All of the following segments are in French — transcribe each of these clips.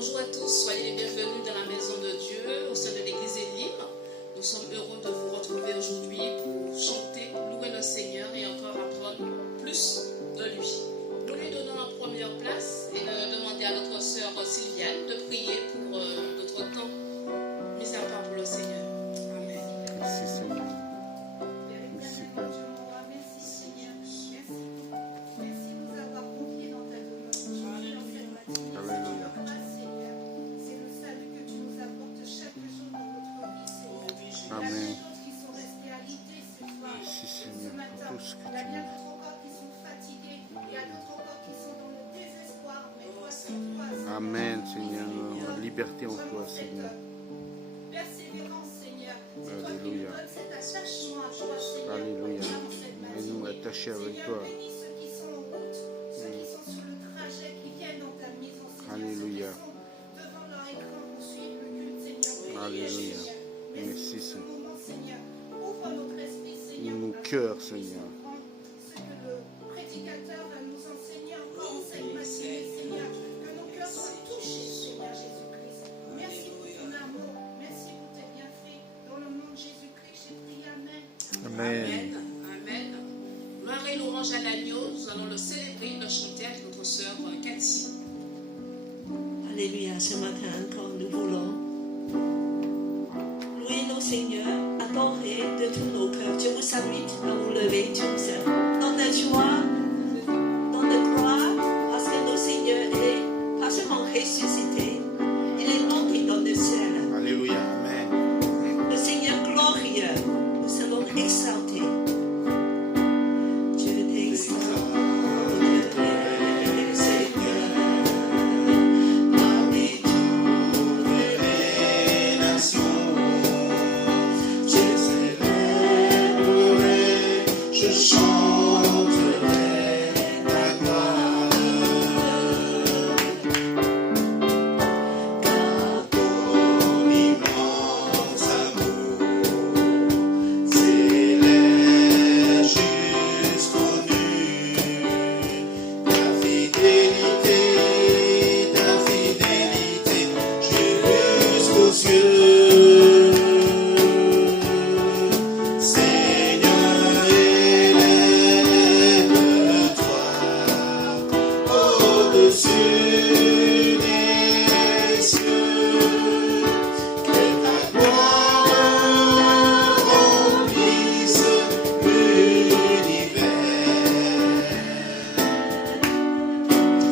Bonjour à tous, soyez les bienvenus dans la maison de Dieu, au sein de l'église Élim. Nous sommes heureux de vous retrouver aujourd'hui pour chanter, louer le Seigneur et encore apprendre plus de lui. Nous lui donnons la première place et demander à notre sœur Sylviane de prier pour notre temps mis à part pour le Seigneur. Amen. Merci Seigneur. Merci Père. Merci Seigneur. Merci de nous avoir confiés dans ta demeure. Alléluia. Seigneur, c'est le salut que tu nous apportes chaque jour dans notre vie, Seigneur. Amen. Il y a des choses qui sont restées alitées ce soir, Merci ce Seigneur matin. pour tout ce que Il y a tu bien nous d'autres encore qui sont fatigués. Il y a d'autres encore qui sont dans le désespoir. Mais toi, c'est toi. Amen Seigneur. La liberté en toi Seigneur. Persévérance, Seigneur. C'est toi qui nous Alléluia. donnes cet attachement à toi, Seigneur. Alléluia. Dans cette Et nous matinée. attachés avec Seigneur, toi. bénis ceux qui sont en route, ceux qui sont sur le trajet, qui viennent dans ta maison, Seigneur. Alléluia. Ceux qui sont devant leur écran pour suivre le culte, Seigneur. Bénis, Alléluia. Seigneur. Merci, pour ce Seigneur. moment, Seigneur. Ouvre notre esprit, Seigneur. Nos pour cœurs, que nous Seigneur. puissions comprendre ce que le prédicateur va nous enseigner encore en cette matinée, Seigneur. Que nos cœurs soient touchés, Seigneur Jésus-Christ. Merci pour ton amour. Merci pour tes bienfaits. Dans le nom de Jésus-Christ, j'ai prié. Amen. Amen. Amen. Gloire et louange à l'agneau, nous allons le célébrer, le chanter avec notre sœur Cathy. Alléluia, ce matin encore nous voulons louer nos seigneurs, adorer de tous nos cœurs. Je vous invite à vous lever tous dans la joie, dans la gloire, parce que nos seigneurs est pas seulement ressuscité, il est monté dans le ciel. Alléluia. Amen. Le Seigneur glorieux, nous allons exalter. Je t'exalte, Seigneur, parmi toutes les nations. Je célébrerai, je chanterai ta gloire. Car ton immense amour s'élève jusqu'aux nues. Ta fidélité jusqu'aux cieux. Seigneur, élève-toi au-dessus des cieux. Que ta gloire remplisse l'univers.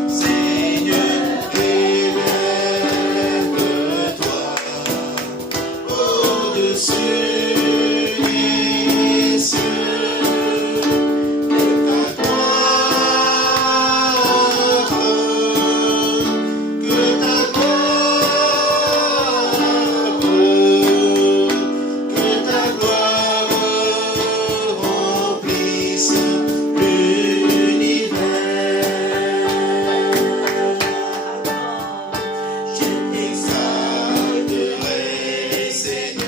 Seigneur, élève-toi au-dessus des cieux. Que ta gloire remplisse l'univers. Je t'exalterai, Seigneur,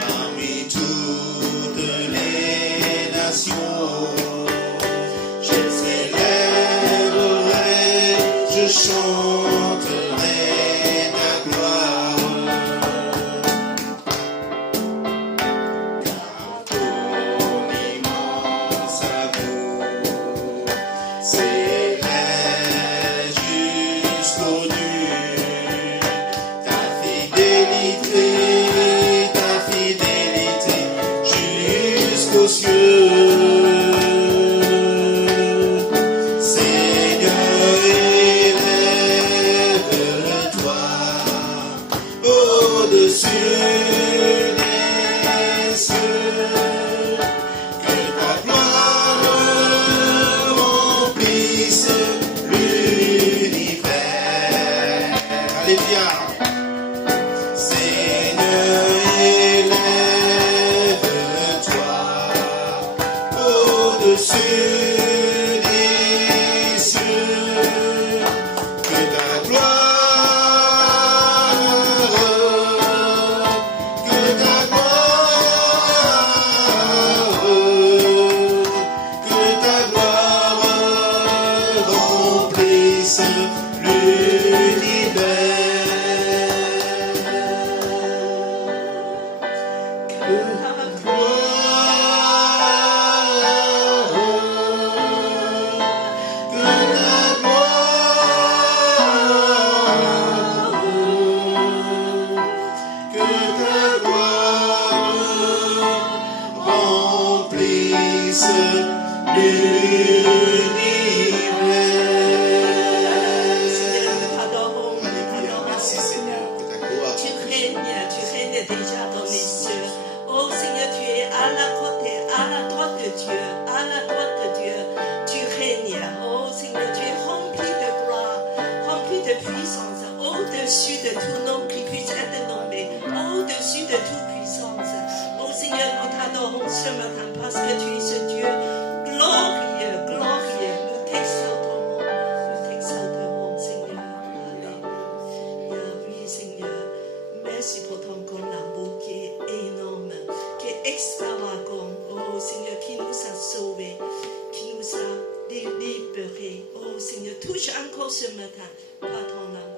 parmi toutes les nations. Je célébrerai, je chanterai ta gloire. Car ton immense amour s'élève jusqu'aux nues. Ta fidélité jusqu'aux cieux. Seigneur, élève-toi de puissance, au-dessus de tout nom qui puisse être nommé, au-dessus de toute puissance. Oh Seigneur, nous t'adorons ce matin parce que tu es ce Dieu glorieux, glorieux. Nous t'exalterons, Seigneur. Alléluia. Oui, Seigneur. Merci pour ton grand amour qui est énorme, qui est extravagant. Oh Seigneur, qui nous a sauvés, qui nous a libérés. Oh Seigneur, touche encore ce matin par ton amour.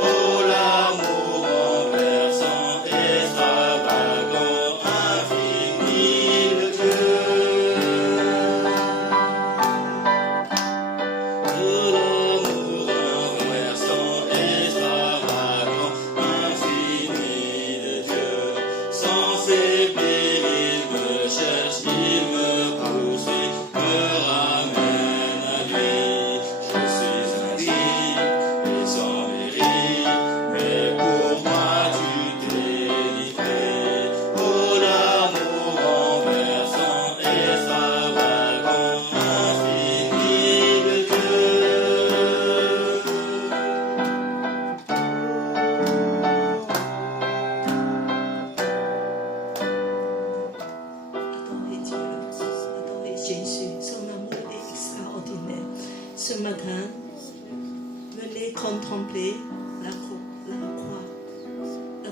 Oh, l'amour renversant et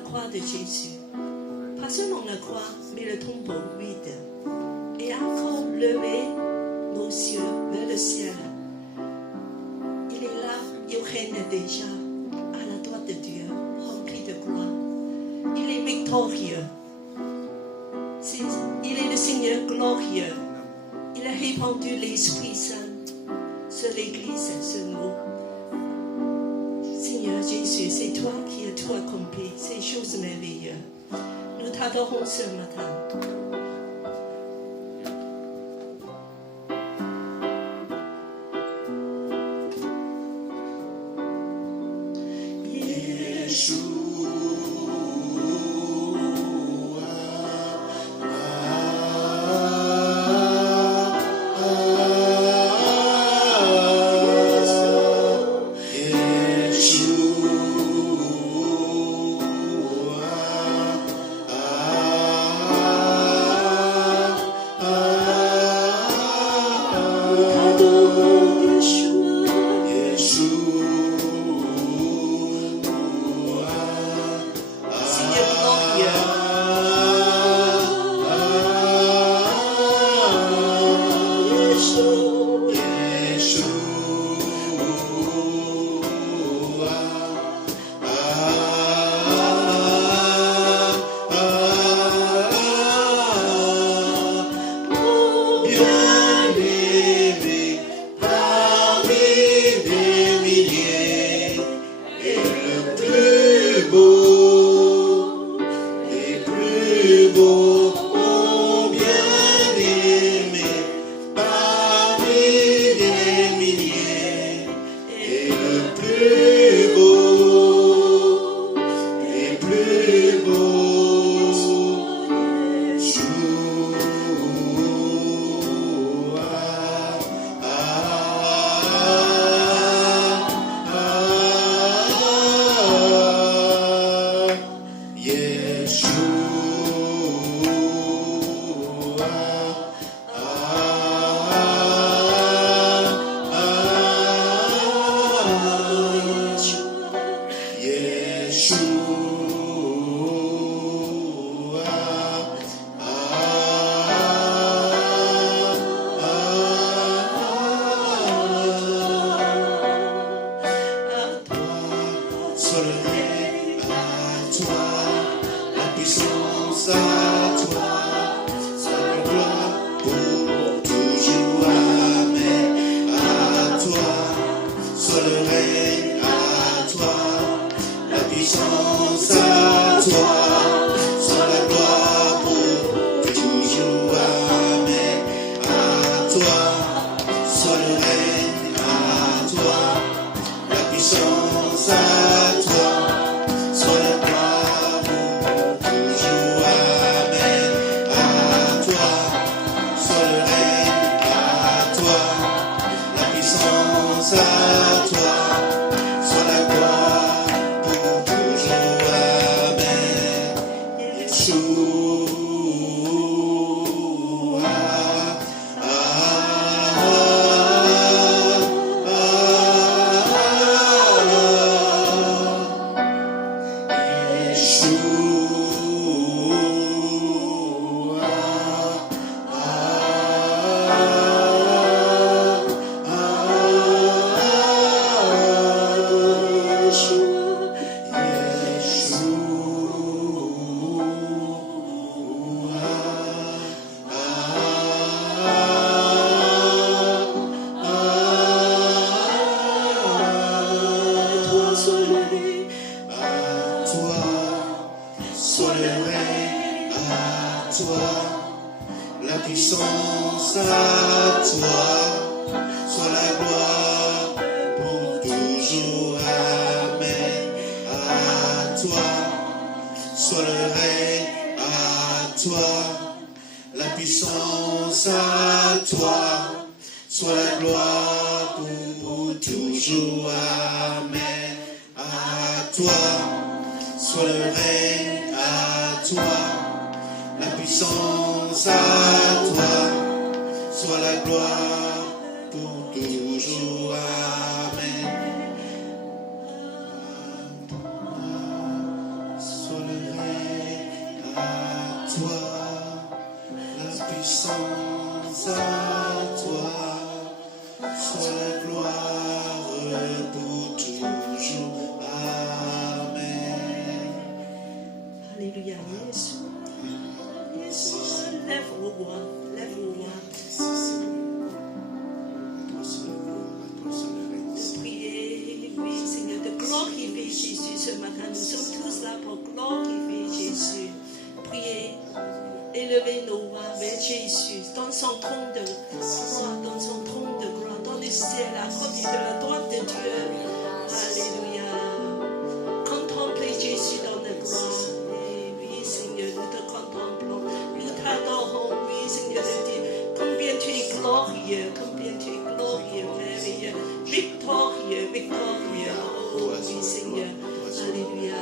croix de Jésus. Pas seulement la croix, mais le tombeau vide. Et encore lever nos yeux vers le ciel. Il est là, il règne déjà à la droite de Dieu, rempli de gloire. Il est victorieux. Il est le Seigneur glorieux. Il a répandu l'Esprit Saint sur l'Église, sur nous. Seigneur Jésus, c'est toi qui as tout accompli, ces choses merveilleuses. Nous t'adorons ce matin. Soit le toi, la puissance à toi, soit la gloire pour toujours. Amen. Alléluia, Jésus. Jésus, lève vos voix, lève vos voix. De prier, oui, Seigneur, de glorifier Jésus ce matin. Nous sommes tous là pour glorifier Jésus. Priez, élevez nos voix vers Jésus, dans son trône de gloire, dans son trône de gloire, dans le ciel, à côté de la droite de Dieu. Alléluia. Contemplez Jésus dans la gloire. Et oui, Seigneur, nous te contemplons, nous t'adorons, oui, Seigneur, combien tu es glorieux, combien tu es glorieux, merveilleux, victorieux, victorieux. Oh, oui, Seigneur. Alléluia.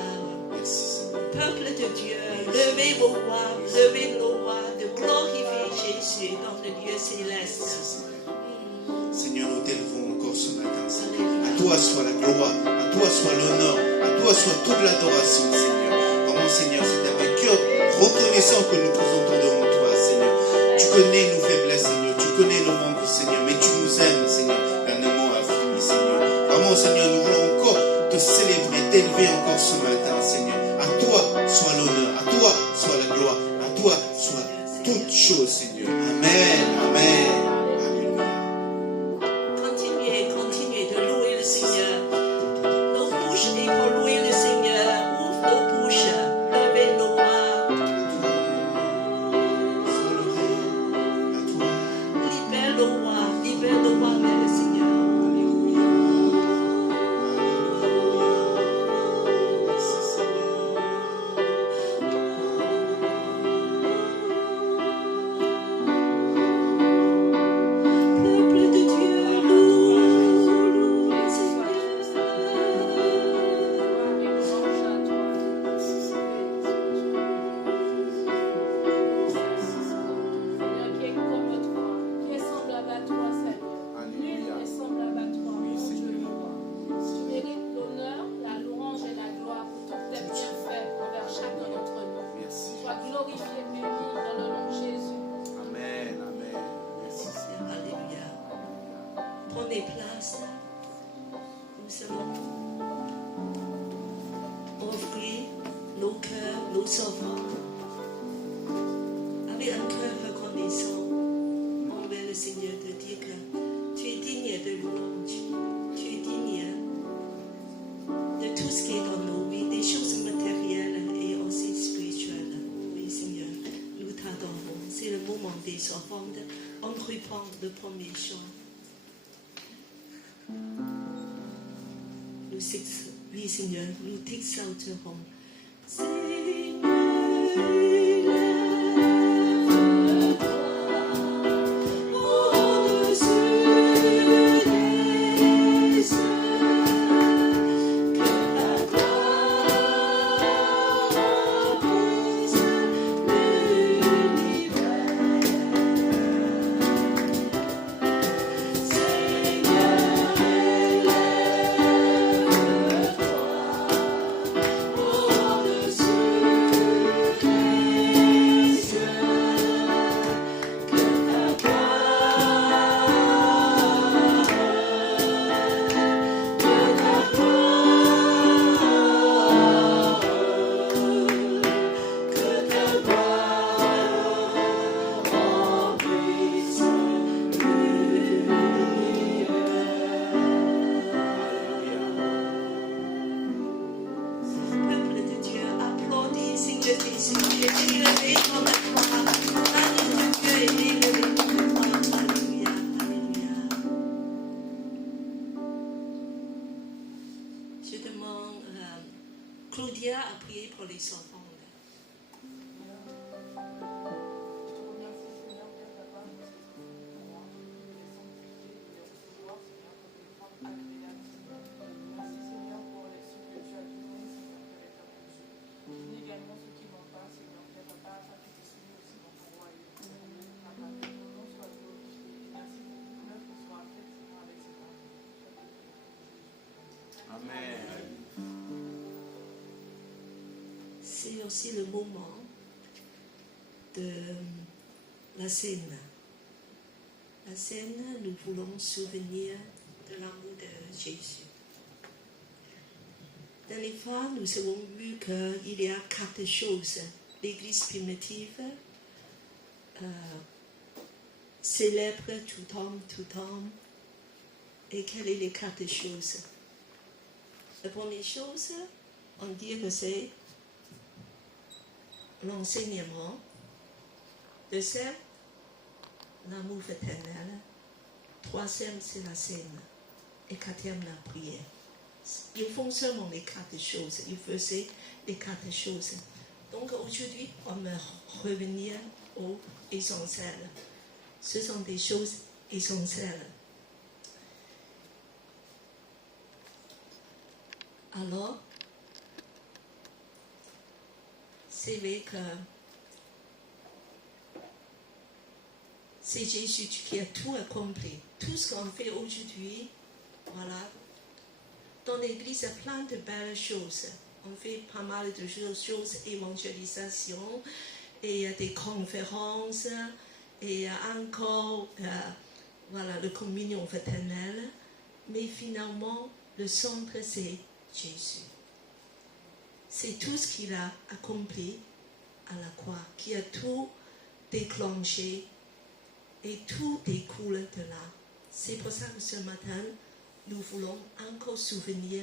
Peuple de Dieu, levez vos voix, levez nos voix, de glorifier Jésus dans le lieu céleste. Seigneur, nous t'élevons encore ce matin, Seigneur. À toi soit la gloire, à toi soit l'honneur, à toi soit toute l'adoration, Seigneur. Vraiment, Seigneur, c'est avec cœur reconnaissant que nous présentons devant toi, Seigneur. Tu connais nos faiblesses, Seigneur. Tu connais nos manques, Seigneur. Mais tu nous aimes, Seigneur, d'un amour infini, Seigneur. Vraiment, Seigneur, nous voulons encore te célébrer, t'élever encore ce matin, Seigneur. À toi soit l'honneur, à toi soit la gloire, à toi soit toute chose, Seigneur. Amen, amen. Continuez, continuez de louer le Seigneur. Nos bouches et pour louer le Seigneur. Ouvre nos bouches, levez nos voix. Libère nos voix vers le Seigneur. Peuple de Dieu, loue le Seigneur. Seigneur, qui est comme toi, qui est semblable à toi, Seigneur. Nul n'est semblable à toi, mon Dieu. Tu mérites l'honneur, la louange et la gloire pour tous tes bienfaits envers chacun d'entre nous. Sois glorifié, béni dans le nom de Jésus. Amen, amen. Merci. Alléluia. Prenez place. Nous allons offrir nos cœurs, nos enfants, avec un cœur reconnaissant envers le Seigneur, de dire que tu es digne de louange, tu es digne de tout ce qui est dans nos vies, des choses matérielles et aussi spirituelles. Oui, Seigneur, nous t'adorons. C'est le moment des offrandes. On reprend le premier chant. Oui, Seigneur, nous t'exalterons. Seigneur, lève-toi au-dessus des cieux, que ta gloire brise l'univers. Peuple de Dieu, applaudis, Seigneur Jésus, tu es élevé comme la gloire. L'agneau de Dieu est élevé comme la gloire. Alléluia, alléluia. Je demande Claudia à prier pour les enfants. C'est aussi le moment de la scène. La scène, nous voulons souvenir de l'amour de Jésus. Dans les fois, nous avons vu qu'il y a 4 choses. L'Église primitive célèbre tout homme. Et quelles sont les 4 choses? La première chose, on dit que c'est l'enseignement. Deuxième, l'amour fraternel. Troisième, c'est la scène. Et quatrième, la prière. Ils font seulement les 4 choses. Ils faisaient les 4 choses. Donc aujourd'hui, on va revenir aux essentiels. Ce sont des choses essentielles. Alors, c'est vrai que c'est Jésus qui a tout accompli. Tout ce qu'on fait aujourd'hui, voilà. Dans l'Église, il y a plein de belles choses. On fait pas mal de choses, évangélisation, et des conférences, et encore, voilà, la communion fraternelle. Mais finalement, le centre, c'est Jésus. C'est tout ce qu'il a accompli à la croix, qui a tout déclenché, et tout découle de là. C'est pour ça que ce matin, nous voulons encore souvenir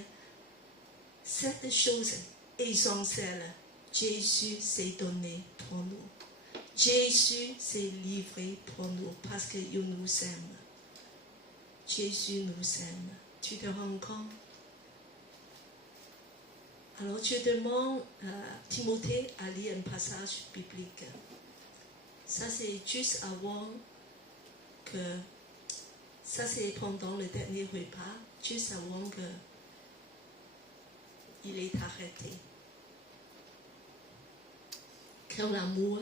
cette chose essentielle. Jésus s'est donné pour nous. Jésus s'est livré pour nous parce qu'il nous aime. Jésus nous aime. Tu te rends compte? Alors je demande à Timothée à lire un passage biblique. Ça c'est juste avant que... Ça c'est pendant le dernier repas, juste avant qu'il est arrêté. Quel amour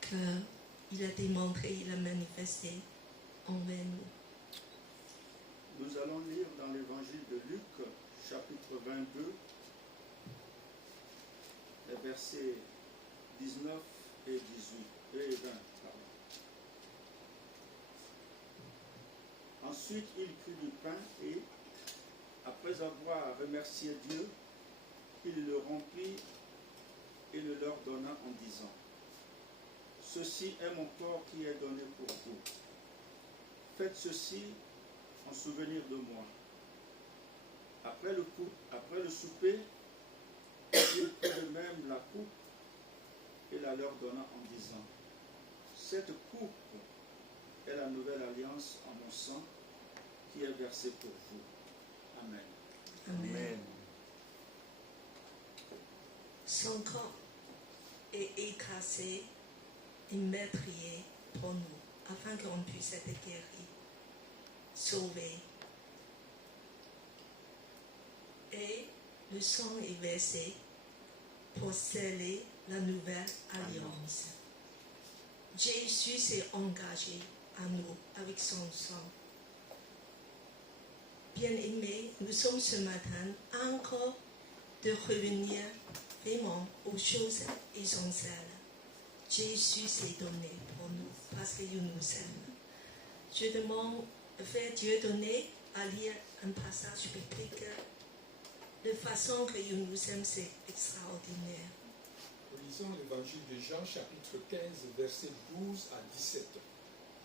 qu'il a démontré, il a manifesté envers nous. Nous allons lire dans l'évangile de Luc, chapitre 22, les versets 19 et 18 et 20. Pardon. Ensuite, il prit du pain et, après avoir remercié Dieu, il le remplit et le leur donna en disant: ceci est mon corps qui est donné pour vous. Faites ceci en souvenir de moi. Après le souper, il prit de même la coupe et la leur donna en disant: cette coupe est la nouvelle alliance en mon sang qui est versée pour vous. Amen. Amen. Son corps est écrasé et meurtrier pour nous, afin qu'on puisse être guéri, sauvé. Et le sang est versé pour sceller la nouvelle alliance. Jésus s'est engagé à nous avec son sang. Bien-aimés, nous sommes ce matin encore de revenir vraiment aux choses essentielles. Jésus s'est donné pour nous parce qu'il nous aime. Je demande au Frère Dieudonné à lire un passage biblique. De façon qu'il nous aime, c'est extraordinaire. Lisons l'évangile de Jean, chapitre 15, versets 12 à 17.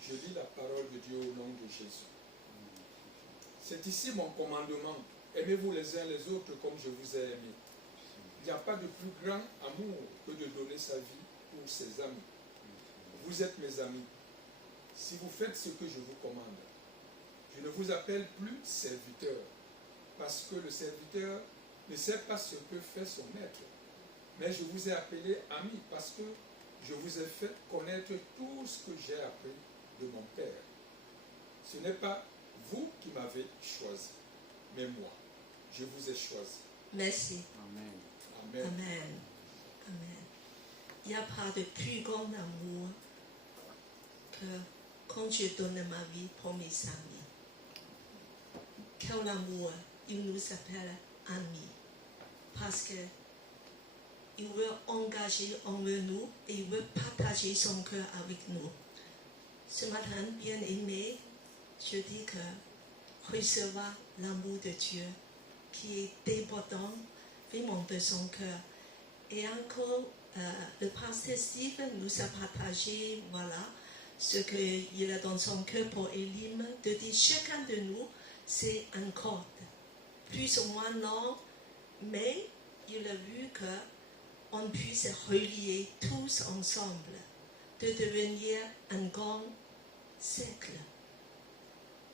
Je lis la parole de Dieu au nom de Jésus. C'est ici mon commandement. Aimez-vous les uns les autres comme je vous ai aimés. Il n'y a pas de plus grand amour que de donner sa vie pour ses amis. Vous êtes mes amis si vous faites ce que je vous commande. Je ne vous appelle plus serviteur, parce que le serviteur ne sait pas ce que fait son maître. Mais je vous ai appelé ami, parce que je vous ai fait connaître tout ce que j'ai appris de mon Père. Ce n'est pas vous qui m'avez choisi, mais moi. Je vous ai choisi. Merci. Amen. Amen. Amen. Amen. Il n'y a pas de plus grand amour que quand je donne ma vie pour mes amis. Quel amour, il nous appelle amis. Parce que il veut engager envers nous et il veut partager son cœur avec nous. Ce matin, bien-aimé, je dis que recevoir l'amour de Dieu qui est débordant vraiment de son cœur. Et encore, le pasteur Steve nous a partagé, voilà, ce qu'il a dans son cœur pour Elim, de dire chacun de nous, c'est un corde, plus ou moins long, mais il a vu qu'on puisse relier tous ensemble, de devenir un grand cercle.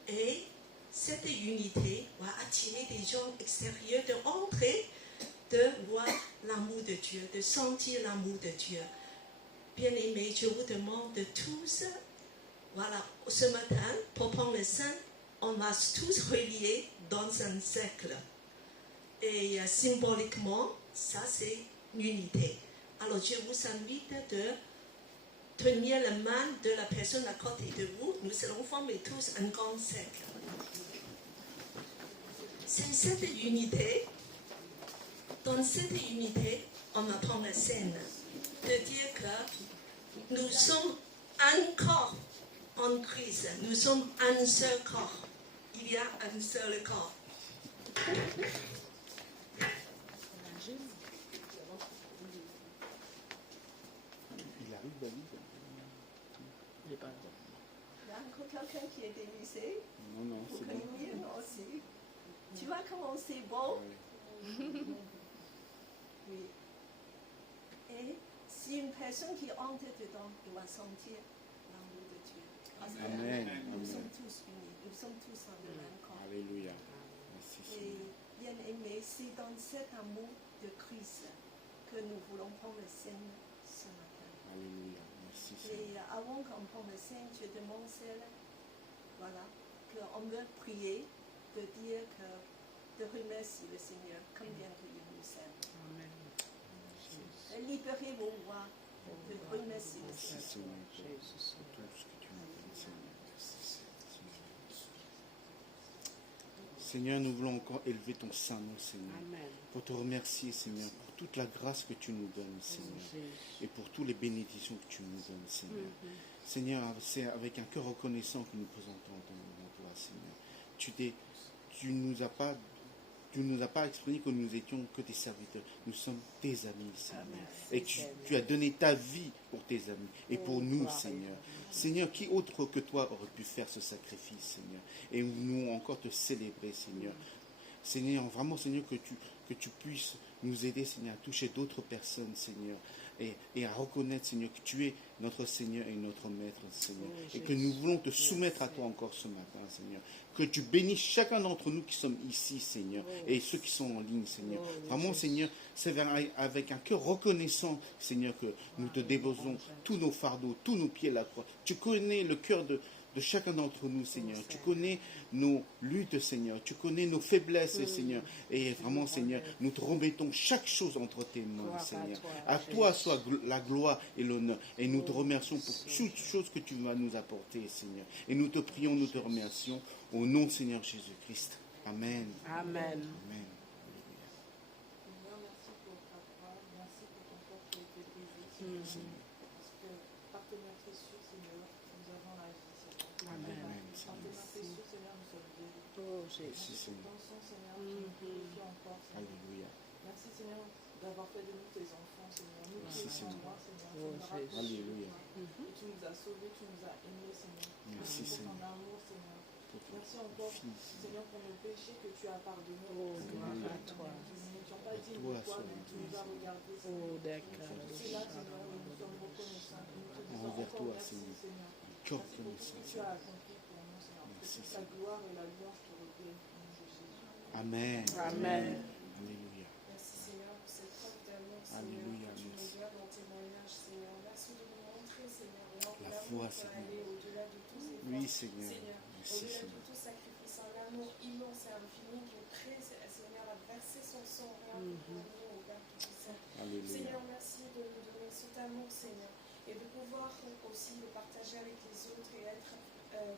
Et cette unité va attirer des gens extérieurs de entrer, de voir l'amour de Dieu, de sentir l'amour de Dieu. Bien-aimés, je vous demande de tous, voilà, ce matin, pour prendre le Saint, on va tous relier dans un cercle. Et symboliquement, ça c'est l'unité. Alors je vous invite de tenir la main de la personne à côté de vous. Nous allons former tous un grand cercle. C'est cette unité. Dans cette unité, on va prendre la scène de dire que nous sommes un corps en Christ. Nous sommes un seul corps. Il y a un seul corps. Il arrive, David. Il est pas là. Il y a encore quelqu'un qui est dévissé. Non, Vous c'est bon. connaissez aussi. Tu vois comment c'est beau? Oui. Et si une personne qui entre dedans doit sentir l'amour de Dieu. Parce que Amen. nous Amen. sommes tous unis. Nous sommes tous dans le même corps. Alléluia. Merci Et Seigneur. bien aimé, c'est dans cet amour de Christ que nous voulons prendre le Saint ce matin. Alléluia. Merci Seigneur. Et avant qu'on prenne le Saint, je demande celle, voilà, qu'on veut prier, de dire que, de remercier le Seigneur combien il nous aime. Et libérez vos voix de remercier le Merci Seigneur. Seigneur pour tout ce que tu nous donnes, Seigneur. Seigneur, nous voulons encore élever ton saint nom, Seigneur, pour te remercier, Seigneur, pour toute la grâce que tu nous donnes, Seigneur, et pour toutes les bénédictions que tu nous donnes, Seigneur. Seigneur, c'est avec un cœur reconnaissant que nous présentons devant toi, Seigneur. Tu nous as pas exprimé que nous étions que tes serviteurs. Nous sommes tes amis, Seigneur. Et tu as donné ta vie pour tes amis et pour nous, Seigneur. Seigneur, qui autre que toi aurait pu faire ce sacrifice, Seigneur? Et nous encore te célébrer, Seigneur. Seigneur, vraiment, Seigneur, que tu puisses nous aider, Seigneur, à toucher d'autres personnes, Seigneur. Et à reconnaître, Seigneur, que tu es notre Seigneur et notre Maître, Seigneur. Et que nous voulons te soumettre à toi encore ce matin, Seigneur. Que tu bénisses chacun d'entre nous qui sommes ici, Seigneur, et ceux qui sont en ligne, Seigneur. Vraiment, Seigneur, c'est avec un cœur reconnaissant, Seigneur, que nous te déposons tous nos fardeaux, tous nos pieds à la croix. Tu connais le cœur de chacun d'entre nous, Seigneur. Tu connais nos luttes, Seigneur. Tu connais nos faiblesses, Seigneur. Et vraiment, Seigneur, nous te remettons chaque chose entre tes mains, Seigneur. À toi soit la gloire et l'honneur. Et nous te remercions pour toutes choses que tu vas nous apporter, Seigneur. Et nous te prions, nous te remercions au nom de Seigneur Jésus-Christ. Amen. Amen. Amen. Seigneur, merci pour ta parole, merci pour ton corps qui a été brisé, Seigneur. Parce que par tes mains précieuses, Seigneur, nous avons la vie, Seigneur. Amen. Par tes mains précieuses, Seigneur, nous sommes guéris. Oh Jésus. Merci, Seigneur. Dans son Seigneur, tu nous purifies encore, Seigneur. Alléluia. Merci, Seigneur, d'avoir fait de nous tes enfants, Seigneur. Nous Merci, qui étions Seigneur. loin, Seigneur, tu Oh, nous as Jésus. rapprochés de Alléluia. toi. Et tu nous as sauvés, tu nous as aimés, Seigneur. Merci, pour Seigneur. ton amour, Seigneur. Pour ton Merci encore, Fils. Seigneur, pour nos péchés que tu as pardonnés. Oh, Seigneur, gloire à Seigneur, toi. nous n'étions pas dignes toi de toi, soit mais tu nous as regardés, Oh, Seigneur. d'accord. Pour cela, Seigneur, nous sommes reconnaissants. Nous te disons Envers encore toi, merci, Seigneur. Seigneur. Cœur Merci pour tout ce reconnaissant, que tu as Seigneur. accompli pour nous, Seigneur. Que Merci, toute la Seigneur. gloire et la louange te reviennent au nom de Jésus. Amen. Amen. Alléluia. Merci Seigneur pour cette preuve d'amour, Seigneur, Alléluia, que tu nous merci. donnes en témoignage, Seigneur. Merci de nous montrer, Seigneur, La l'amour foi, peut Seigneur. aller au-delà de tous efforts. Oui, Seigneur. Seigneur, Merci, au-delà de Seigneur. tout sacrifice, un amour immense et infini qui est prêt, Seigneur, à verser son sang rien que pour nous, au Père Tout-Puissant. Alléluia. Seigneur, merci de nous donner cet amour, Seigneur, et de pouvoir aussi le partager avec les autres et être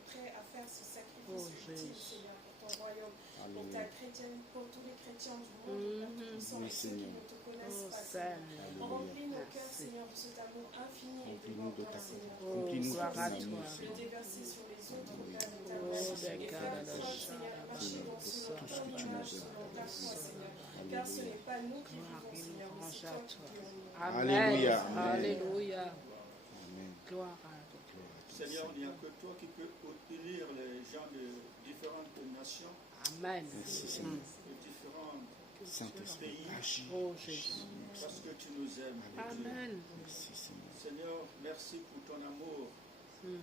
prêt à faire ce sacrifice Oh, ultime, Jésus. Seigneur, pour ton royaume. Pour Alléluia. ta chrétienne, pour tous les chrétiens du monde, Père Tout-Puissant, Oui, et ceux qui Seigneur. ne te connaissent pas, Seigneur. Remplis nos cœurs, Seigneur, de cet amour infini et Remplis-nous de ta Seigneur. Remplis-nous de gloire ton à amour, toi. De Seigneur. déverser sur les autres, Père Oh, éternel, et faire décale preuve, la Seigneur, et marcher dans Pour ce tout ce que tu image nous selon ta foi, Seigneur. Alléluia. Car ce n'est pas nous qui vivons, Seigneur, mais c'est toi qui vis en nous. Amen. Alléluia. Amen. Alléluia. Amen. Gloire à toi. Gloire à toi, Seigneur, il n'y a que toi qui peux unir les gens de différentes nations, Amen. Merci, Seigneur. de différents Saint-Esprit, agis. Oh Jésus. parce que tu nous aimes. Amen. Merci, Seigneur. Seigneur, merci pour ton amour Mm.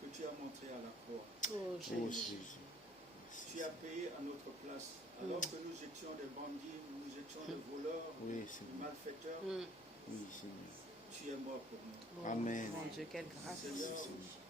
que tu as montré à la croix. Oh Oh Jésus. Jésus. Merci, Tu as payé à notre place. Alors que nous étions des bandits, nous étions des voleurs, Oui, des Seigneur. malfaiteurs, Mm. Oui, Seigneur. tu es mort pour nous. Oh, Amen. Mon Dieu, quelle grâce. Seigneur,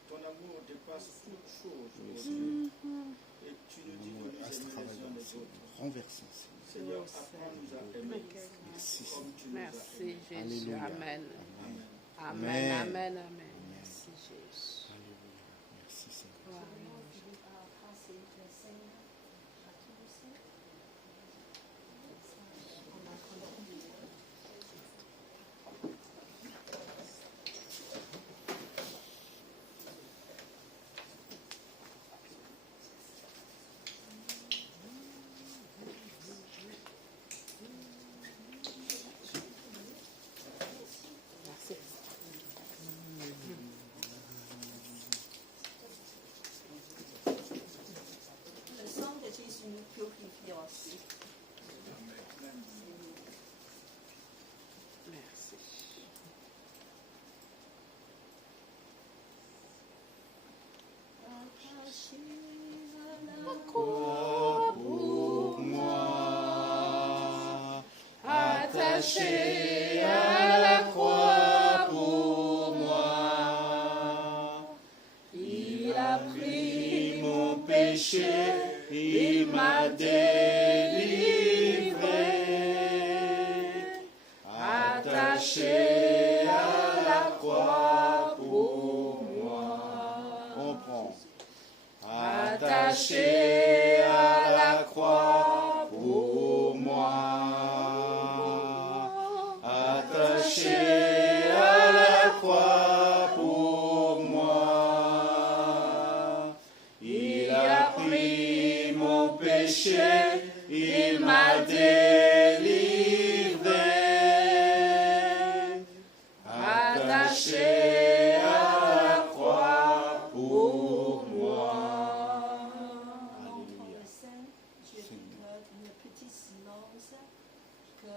ton amour dépasse toute chose. Oui, oh Seigneur. Dieu. Et tu nous dis que nous aimons les uns Extravagant, les Seigneur. autres. Renversant, Seigneur. Seigneur, Oh, apprends-nous à Seigneur. aimer Merci, comme Seigneur. tu nous as Merci aimés. Jésus. Alléluia. Amen. Amen. Amen. Amen. Amen. Amen. Merci Jésus. Alléluia. Merci, Seigneur. Gloire à Seigneur, Dieu. je vais passer le Seigneur à tous. On a continué. Merci. Le sang de Jésus nous purifie aussi. Merci. Croix pour moi, attaché à la croix pour moi. Il a pris mon péché, il m'a délivré. Attaché à la croix pour moi. On prend. Attaché à la croix pour moi. Attaché à la croix pour moi. Il a pris mon péché, il m'a délivré. Attaché à la croix pour moi. Avant ton scène, je te donne un petit silence que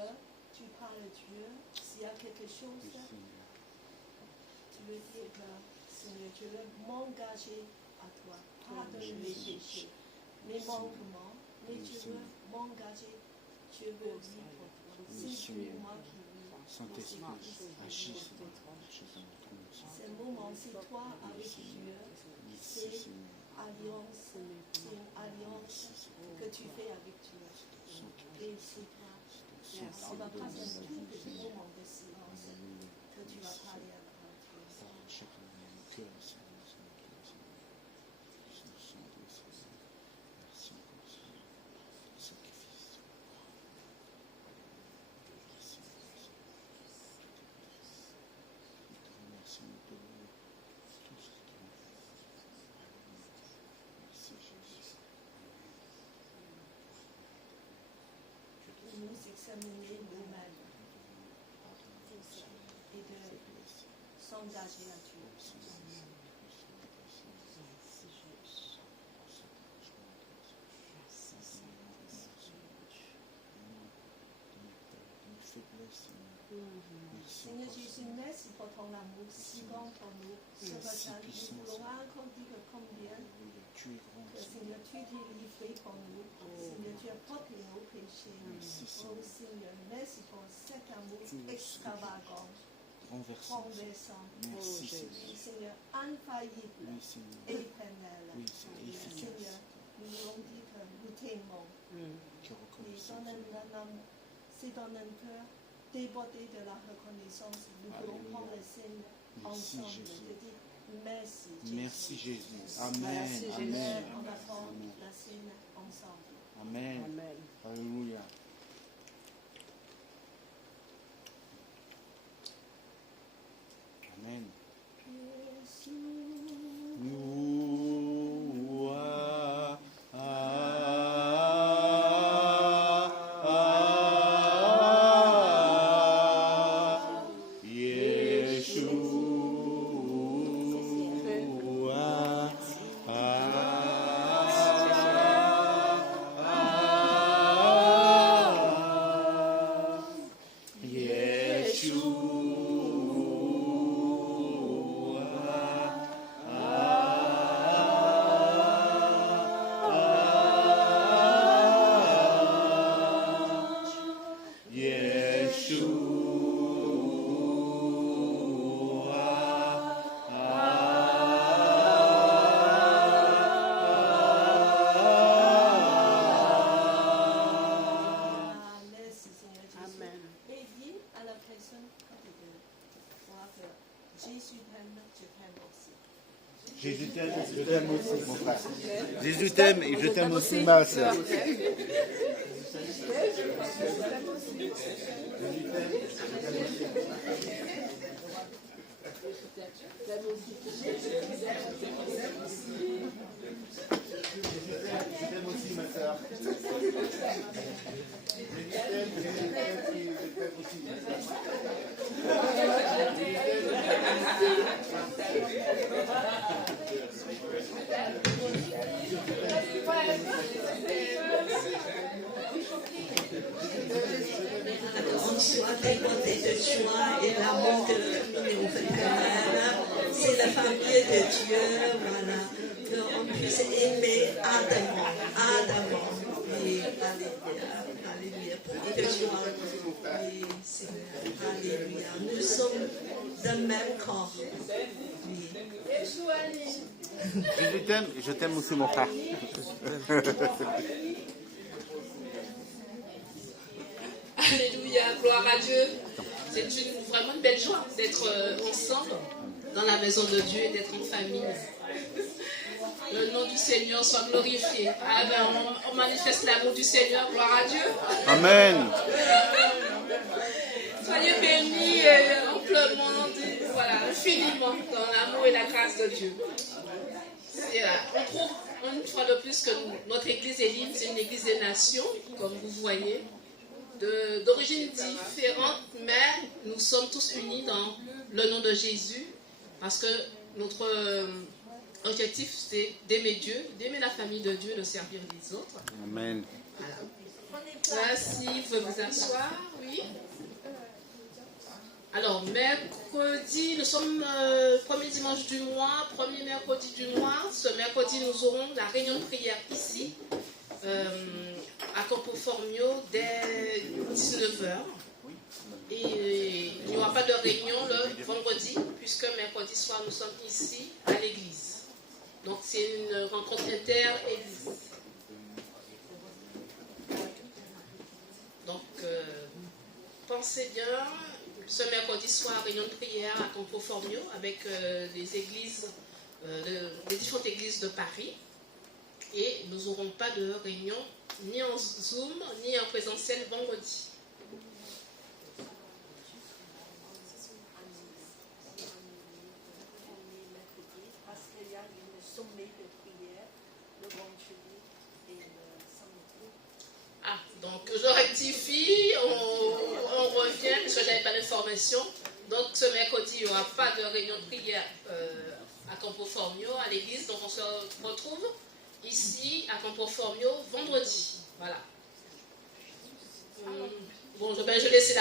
tu parles Dieu. S'il y a quelque chose, tu veux dire que Seigneur, je veux m'engager à toi. Pardonne mes péchés, mes manquements, mais je veux m'engager. Je veux vivre pour toi. C'est Dieu, moi qui vis. Saint-Esprit, agis, Seigneur. Agis dans notre monde, Seigneur. Ce moment, c'est toi avec Dieu. Merci, C'est Seigneur. alliance, c'est une alliance que tu fais avec Dieu. Et c'est toi. On va passer un tout petit moment de silence que tu vas parler avec Dieu. Parle chacun dans nos cœurs, Seigneur, Seigneur, Seigneur. Je nous sens de Seigneur. Merci encore, Seigneur, pour le sacrifice. Merci, merci. Nous te remercions, nous te louons pour tout ce que tu nous fais. Merci, Jésus. De nous examiner nous-mêmes et de s'engager à Dieu. Seigneur Jésus, merci pour ton amour si grand pour nous. Ce matin, nous voulons encore dire combien Tu es grand, que Seigneur, tu t'es livré pour nous. Seigneur, tu as porté nos péchés. Oh Seigneur, merci pour cet amour extravagant, renversant. renversant. Merci, Oui, Seigneur. Seigneur, infaillible, Oui, Seigneur. éternel. Oui, Seigneur, efficace. Seigneur, nous voulons dire que nous t'aimons. Qui Et reconnaissant. c'est dans un cœur débordé de la reconnaissance. Nous voulons Alléluia. prendre le signe Merci, ensemble Jésus. de dire Merci, Merci Jésus. Amen. Merci, Jésus. Amen. On va prendre Amen. la scène ensemble. Amen. Amen. Alléluia. Amen. Nous Merci Seigneur Jésus. Amen. Et dis à la personne côté de toi que Jésus t'aime, je t'aime aussi. Jésus t'aime, je t'aime aussi, mon frère. Jésus t'aime et je t'aime aussi, ma soeur. Je t'aime aussi, ma soeur. On soit témoigné de joie et l'amour de l'union fraternelle. C'est la famille de Dieu, voilà. Qu'on puisse aimer ardemment. Oui, alléluia, alléluia. Beaucoup de joie. Oui, Seigneur, alléluia. Nous sommes d'un même corps. Oui. Jésus t'aime et je t'aime aussi, mon frère. Alléluia, gloire à Dieu. C'est vraiment une belle joie d'être ensemble dans la maison de Dieu et d'être en famille. Le nom du Seigneur soit glorifié. Ah ben, on manifeste l'amour du Seigneur, gloire à Dieu. Amen. Soyez bénis amplement, voilà, infiniment dans l'amour et la grâce de Dieu. Et, on trouve une fois de plus que notre église est libre, c'est une église des nations, comme vous voyez, d'origines différentes, mais nous sommes tous unis dans le nom de Jésus, parce que notre objectif, c'est d'aimer Dieu, d'aimer la famille de Dieu, de servir les autres. Amen. Voilà. Merci, vous pouvez vous asseoir, oui. Alors, mercredi, nous sommes premier dimanche du mois, premier mercredi du mois. Ce mercredi, nous aurons la réunion de prière ici, à Campo Formio, dès 19h. Et il n'y aura pas de réunion le vendredi, puisque mercredi soir, nous sommes ici, à l'église. Donc, c'est une rencontre inter-église. Donc, pensez bien. Ce mercredi soir, réunion de prière à Campo Formio avec les églises, les différentes églises de Paris. Et nous n'aurons pas de réunion ni en Zoom, ni en présentiel vendredi. Parce qu'il y a une sommet de prière le vendredi et le samedi. Ah, donc je rectifie, on revient, parce que je n'avais pas d'information. Donc ce mercredi, il n'y aura pas de réunion de prière à Campo Formio, à l'église. Donc on se retrouve ici à Campo Formio vendredi. Voilà. Bon, je laisse ici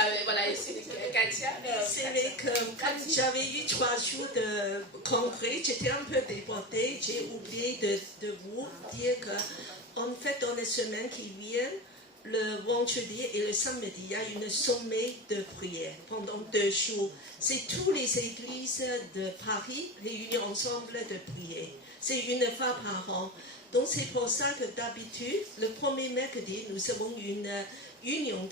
Katia. C'est vrai que quand j'avais eu 3 jours de congrès, j'étais un peu débordée. J'ai oublié de vous dire que, en fait, dans les semaines qui viennent, le vendredi et le samedi, il y a une sommet de prière pendant 2 jours. C'est toutes les églises de Paris réunies ensemble de prier. C'est une fois par an. Donc c'est pour ça que d'habitude, le premier mercredi, nous avons une union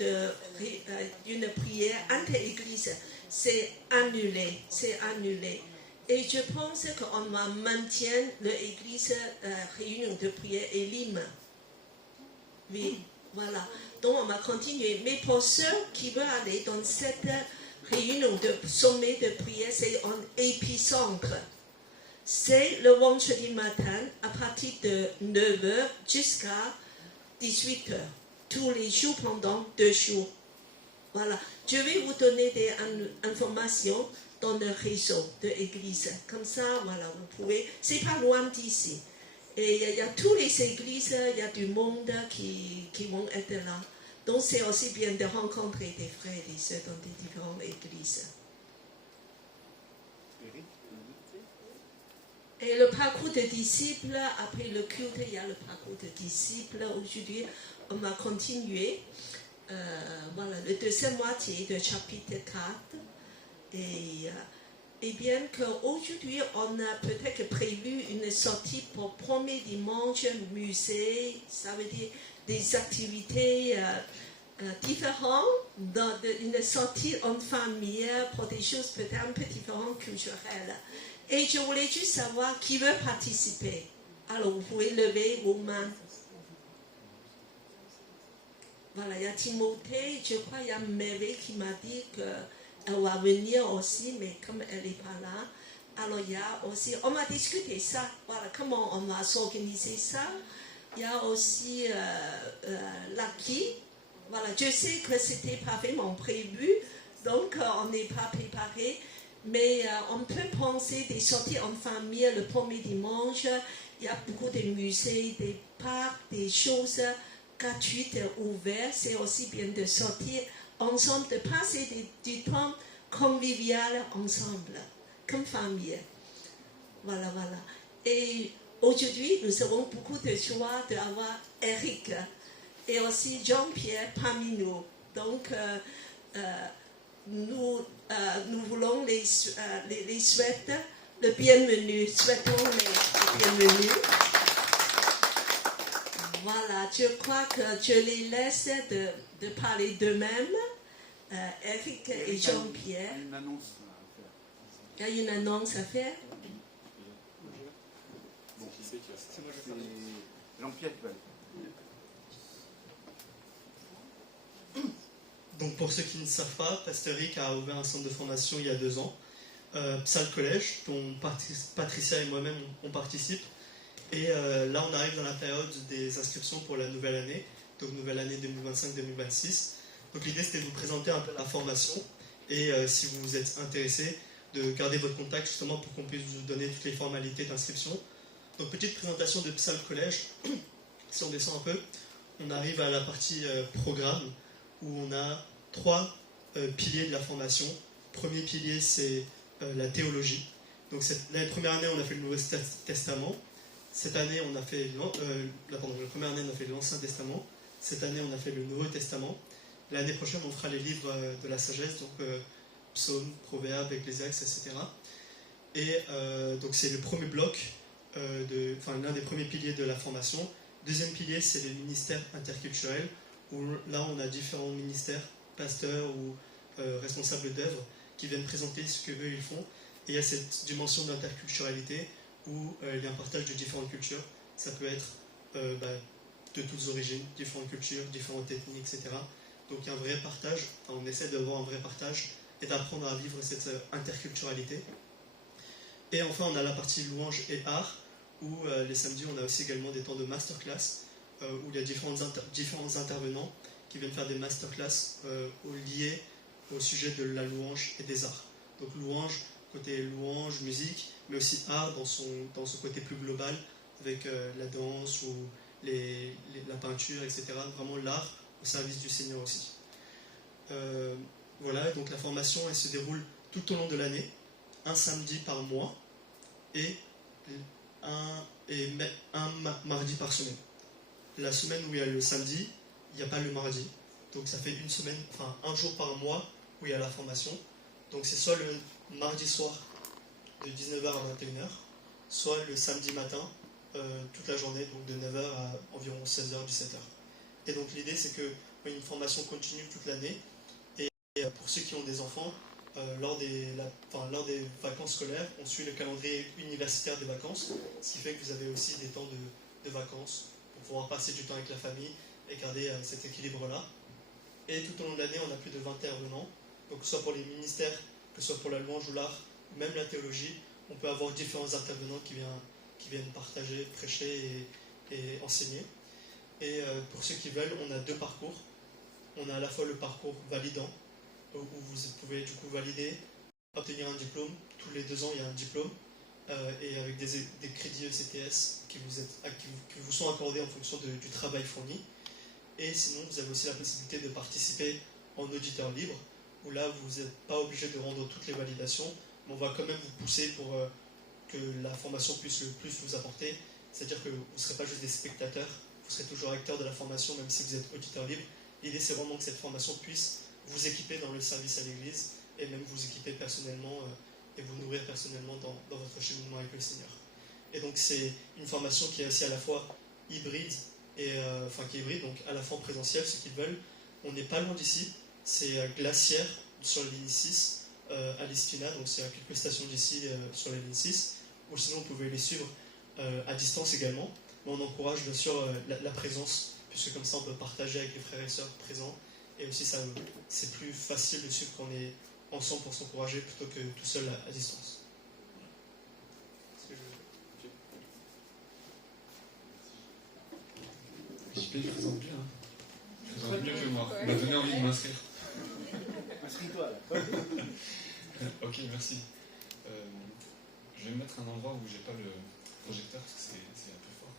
d'une prière inter-église. C'est annulé. Et je pense qu'on va maintenir l'église réunion de prière Elim. Oui, voilà. Donc on va continuer. Mais pour ceux qui veulent aller dans cette réunion de sommet de prière, c'est en épicentre. C'est le vendredi matin à partir de 9h jusqu'à 18h. Tous les jours pendant 2 jours. Voilà. Je vais vous donner des informations dans le réseau de l'église. Comme ça, voilà, vous pouvez. C'est pas loin d'ici. Et il y a toutes les églises, il y a du monde qui vont être là. Donc c'est aussi bien de rencontrer des frères et des sœurs dans des différentes églises. Et le parcours de disciples, après le culte, il y a le parcours de disciples. Aujourd'hui, on va continuer. Voilà, le deuxième moitié de chapitre 4. Et bien qu'aujourd'hui, on a peut-être prévu une sortie pour premier dimanche, musée, ça veut dire des activités différentes, une sortie en famille pour des choses peut-être un peu différentes, culturelles. Et je voulais juste savoir qui veut participer. Alors, vous pouvez lever vos mains. Voilà, il y a Timothée, je crois, il y a Merveille qui m'a dit qu'elle va venir aussi, mais comme elle n'est pas là, alors il y a aussi, on va discuter ça, voilà, comment on va s'organiser ça. Il y a aussi Lucky, voilà, je sais que c'était pas vraiment prévu, donc on n'est pas préparé, mais on peut penser des sorties en famille le premier dimanche. Il y a beaucoup de musées, des parcs, des choses gratuites, ouvertes. C'est aussi bien de sortir ensemble, de passer du temps convivial ensemble, comme famille. Voilà, voilà. Et aujourd'hui, nous avons beaucoup de joie d'avoir Eric et aussi Jean-Pierre parmi nous. Donc, nous voulons les souhaiter le bienvenu. Souhaitons les bienvenus. Voilà, je crois que je les laisse de parler d'eux-mêmes. Eric et Jean-Pierre. Il y a une annonce à faire. Bon, c'est Jean-Pierre qui va le faire. Donc pour ceux qui ne savent pas, Pasteur Rick a ouvert un centre de formation il y a 2 ans, Psalm Collège, dont Patricia et moi-même on participe. Et là on arrive dans la période des inscriptions pour la nouvelle année, donc nouvelle année 2025-2026. Donc l'idée c'était de vous présenter un peu la formation et si vous êtes intéressé, de garder votre contact justement pour qu'on puisse vous donner toutes les formalités d'inscription. Donc petite présentation de Psalm Collège, si on descend un peu, on arrive à la partie programme où on a 3 piliers de la formation. Premier pilier c'est la théologie. Donc la première année on a fait le Nouveau Testament. Cette année on a fait la première année on a fait l'Ancien Testament. Cette année on a fait le Nouveau Testament. L'année prochaine on fera les livres de la sagesse, donc Psaumes, Proverbes, Ecclésiastes, etc. Et donc c'est le premier bloc, l'un des premiers piliers de la formation. Deuxième pilier c'est le ministère interculturel, où là on a différents ministères, pasteurs ou responsables d'œuvre qui viennent présenter ce qu'eux ils font. Et il y a cette dimension d'interculturalité où il y a un partage de différentes cultures. Ça peut être de toutes origines, différentes cultures, différentes ethnies, etc. Donc il y a un vrai partage, on essaie d'avoir un vrai partage et d'apprendre à vivre cette interculturalité. Et enfin on a la partie louange et art, où les samedis on a aussi également des temps de masterclass, où il y a différents intervenants qui viennent faire des masterclass liés au sujet de la louange et des arts. Donc louange, côté louange, musique, mais aussi art dans son côté plus global, avec la danse ou la peinture, etc. Vraiment l'art au service du Seigneur aussi. Voilà, donc la formation elle se déroule tout au long de l'année, un samedi par mois et un mardi par semaine. La semaine où il y a le samedi, il n'y a pas le mardi. Donc ça fait un jour par mois où il y a la formation. Donc c'est soit le mardi soir de 19h à 21h, soit le samedi matin toute la journée, donc de 9h à environ 16h, 17h. Et donc l'idée c'est qu'il y a une formation continue toute l'année. Et pour ceux qui ont des enfants, lors des vacances scolaires, on suit le calendrier universitaire des vacances, ce qui fait que vous avez aussi des temps de vacances pour pouvoir passer du temps avec la famille et garder cet équilibre-là. Et tout au long de l'année, on a plus de 20 intervenants, donc que ce soit pour les ministères, que ce soit pour la louange ou l'art, même la théologie, on peut avoir différents intervenants qui viennent partager, prêcher et enseigner. Et pour ceux qui veulent, on a 2 parcours. On a à la fois le parcours validant, où vous pouvez du coup valider, obtenir un diplôme. Tous les 2 ans, il y a un diplôme, et avec des crédits ECTS qui vous sont accordés en fonction du travail fourni. Et sinon, vous avez aussi la possibilité de participer en auditeur libre, où là, vous n'êtes pas obligé de rendre toutes les validations, mais on va quand même vous pousser pour que la formation puisse le plus vous apporter. C'est-à-dire que vous ne serez pas juste des spectateurs, vous serez toujours acteur de la formation, même si vous êtes auditeur libre. L'idée, c'est vraiment que cette formation puisse vous équiper dans le service à l'Église et même vous équiper personnellement et vous nourrir personnellement dans votre cheminement avec le Seigneur. Et donc, c'est une formation qui est aussi à la fois hybride, qui est hybride, donc à la fois en présentiel, ceux qui veulent. On n'est pas loin d'ici, c'est Glacière sur la ligne 6 à l'Espina, donc c'est à quelques stations d'ici sur la ligne 6, ou sinon vous pouvez les suivre à distance également. Mais on encourage bien sûr la présence, puisque comme ça on peut partager avec les frères et sœurs présents, et aussi c'est plus facile de suivre quand on est ensemble pour s'encourager plutôt que tout seul à distance. JP, il présente bien. Il présente mieux que moi. Il m'a donné envie de m'inscrire. Inscris-toi là. Ok, merci. Je vais me mettre à un endroit où j'ai pas le projecteur parce que c'est un peu fort.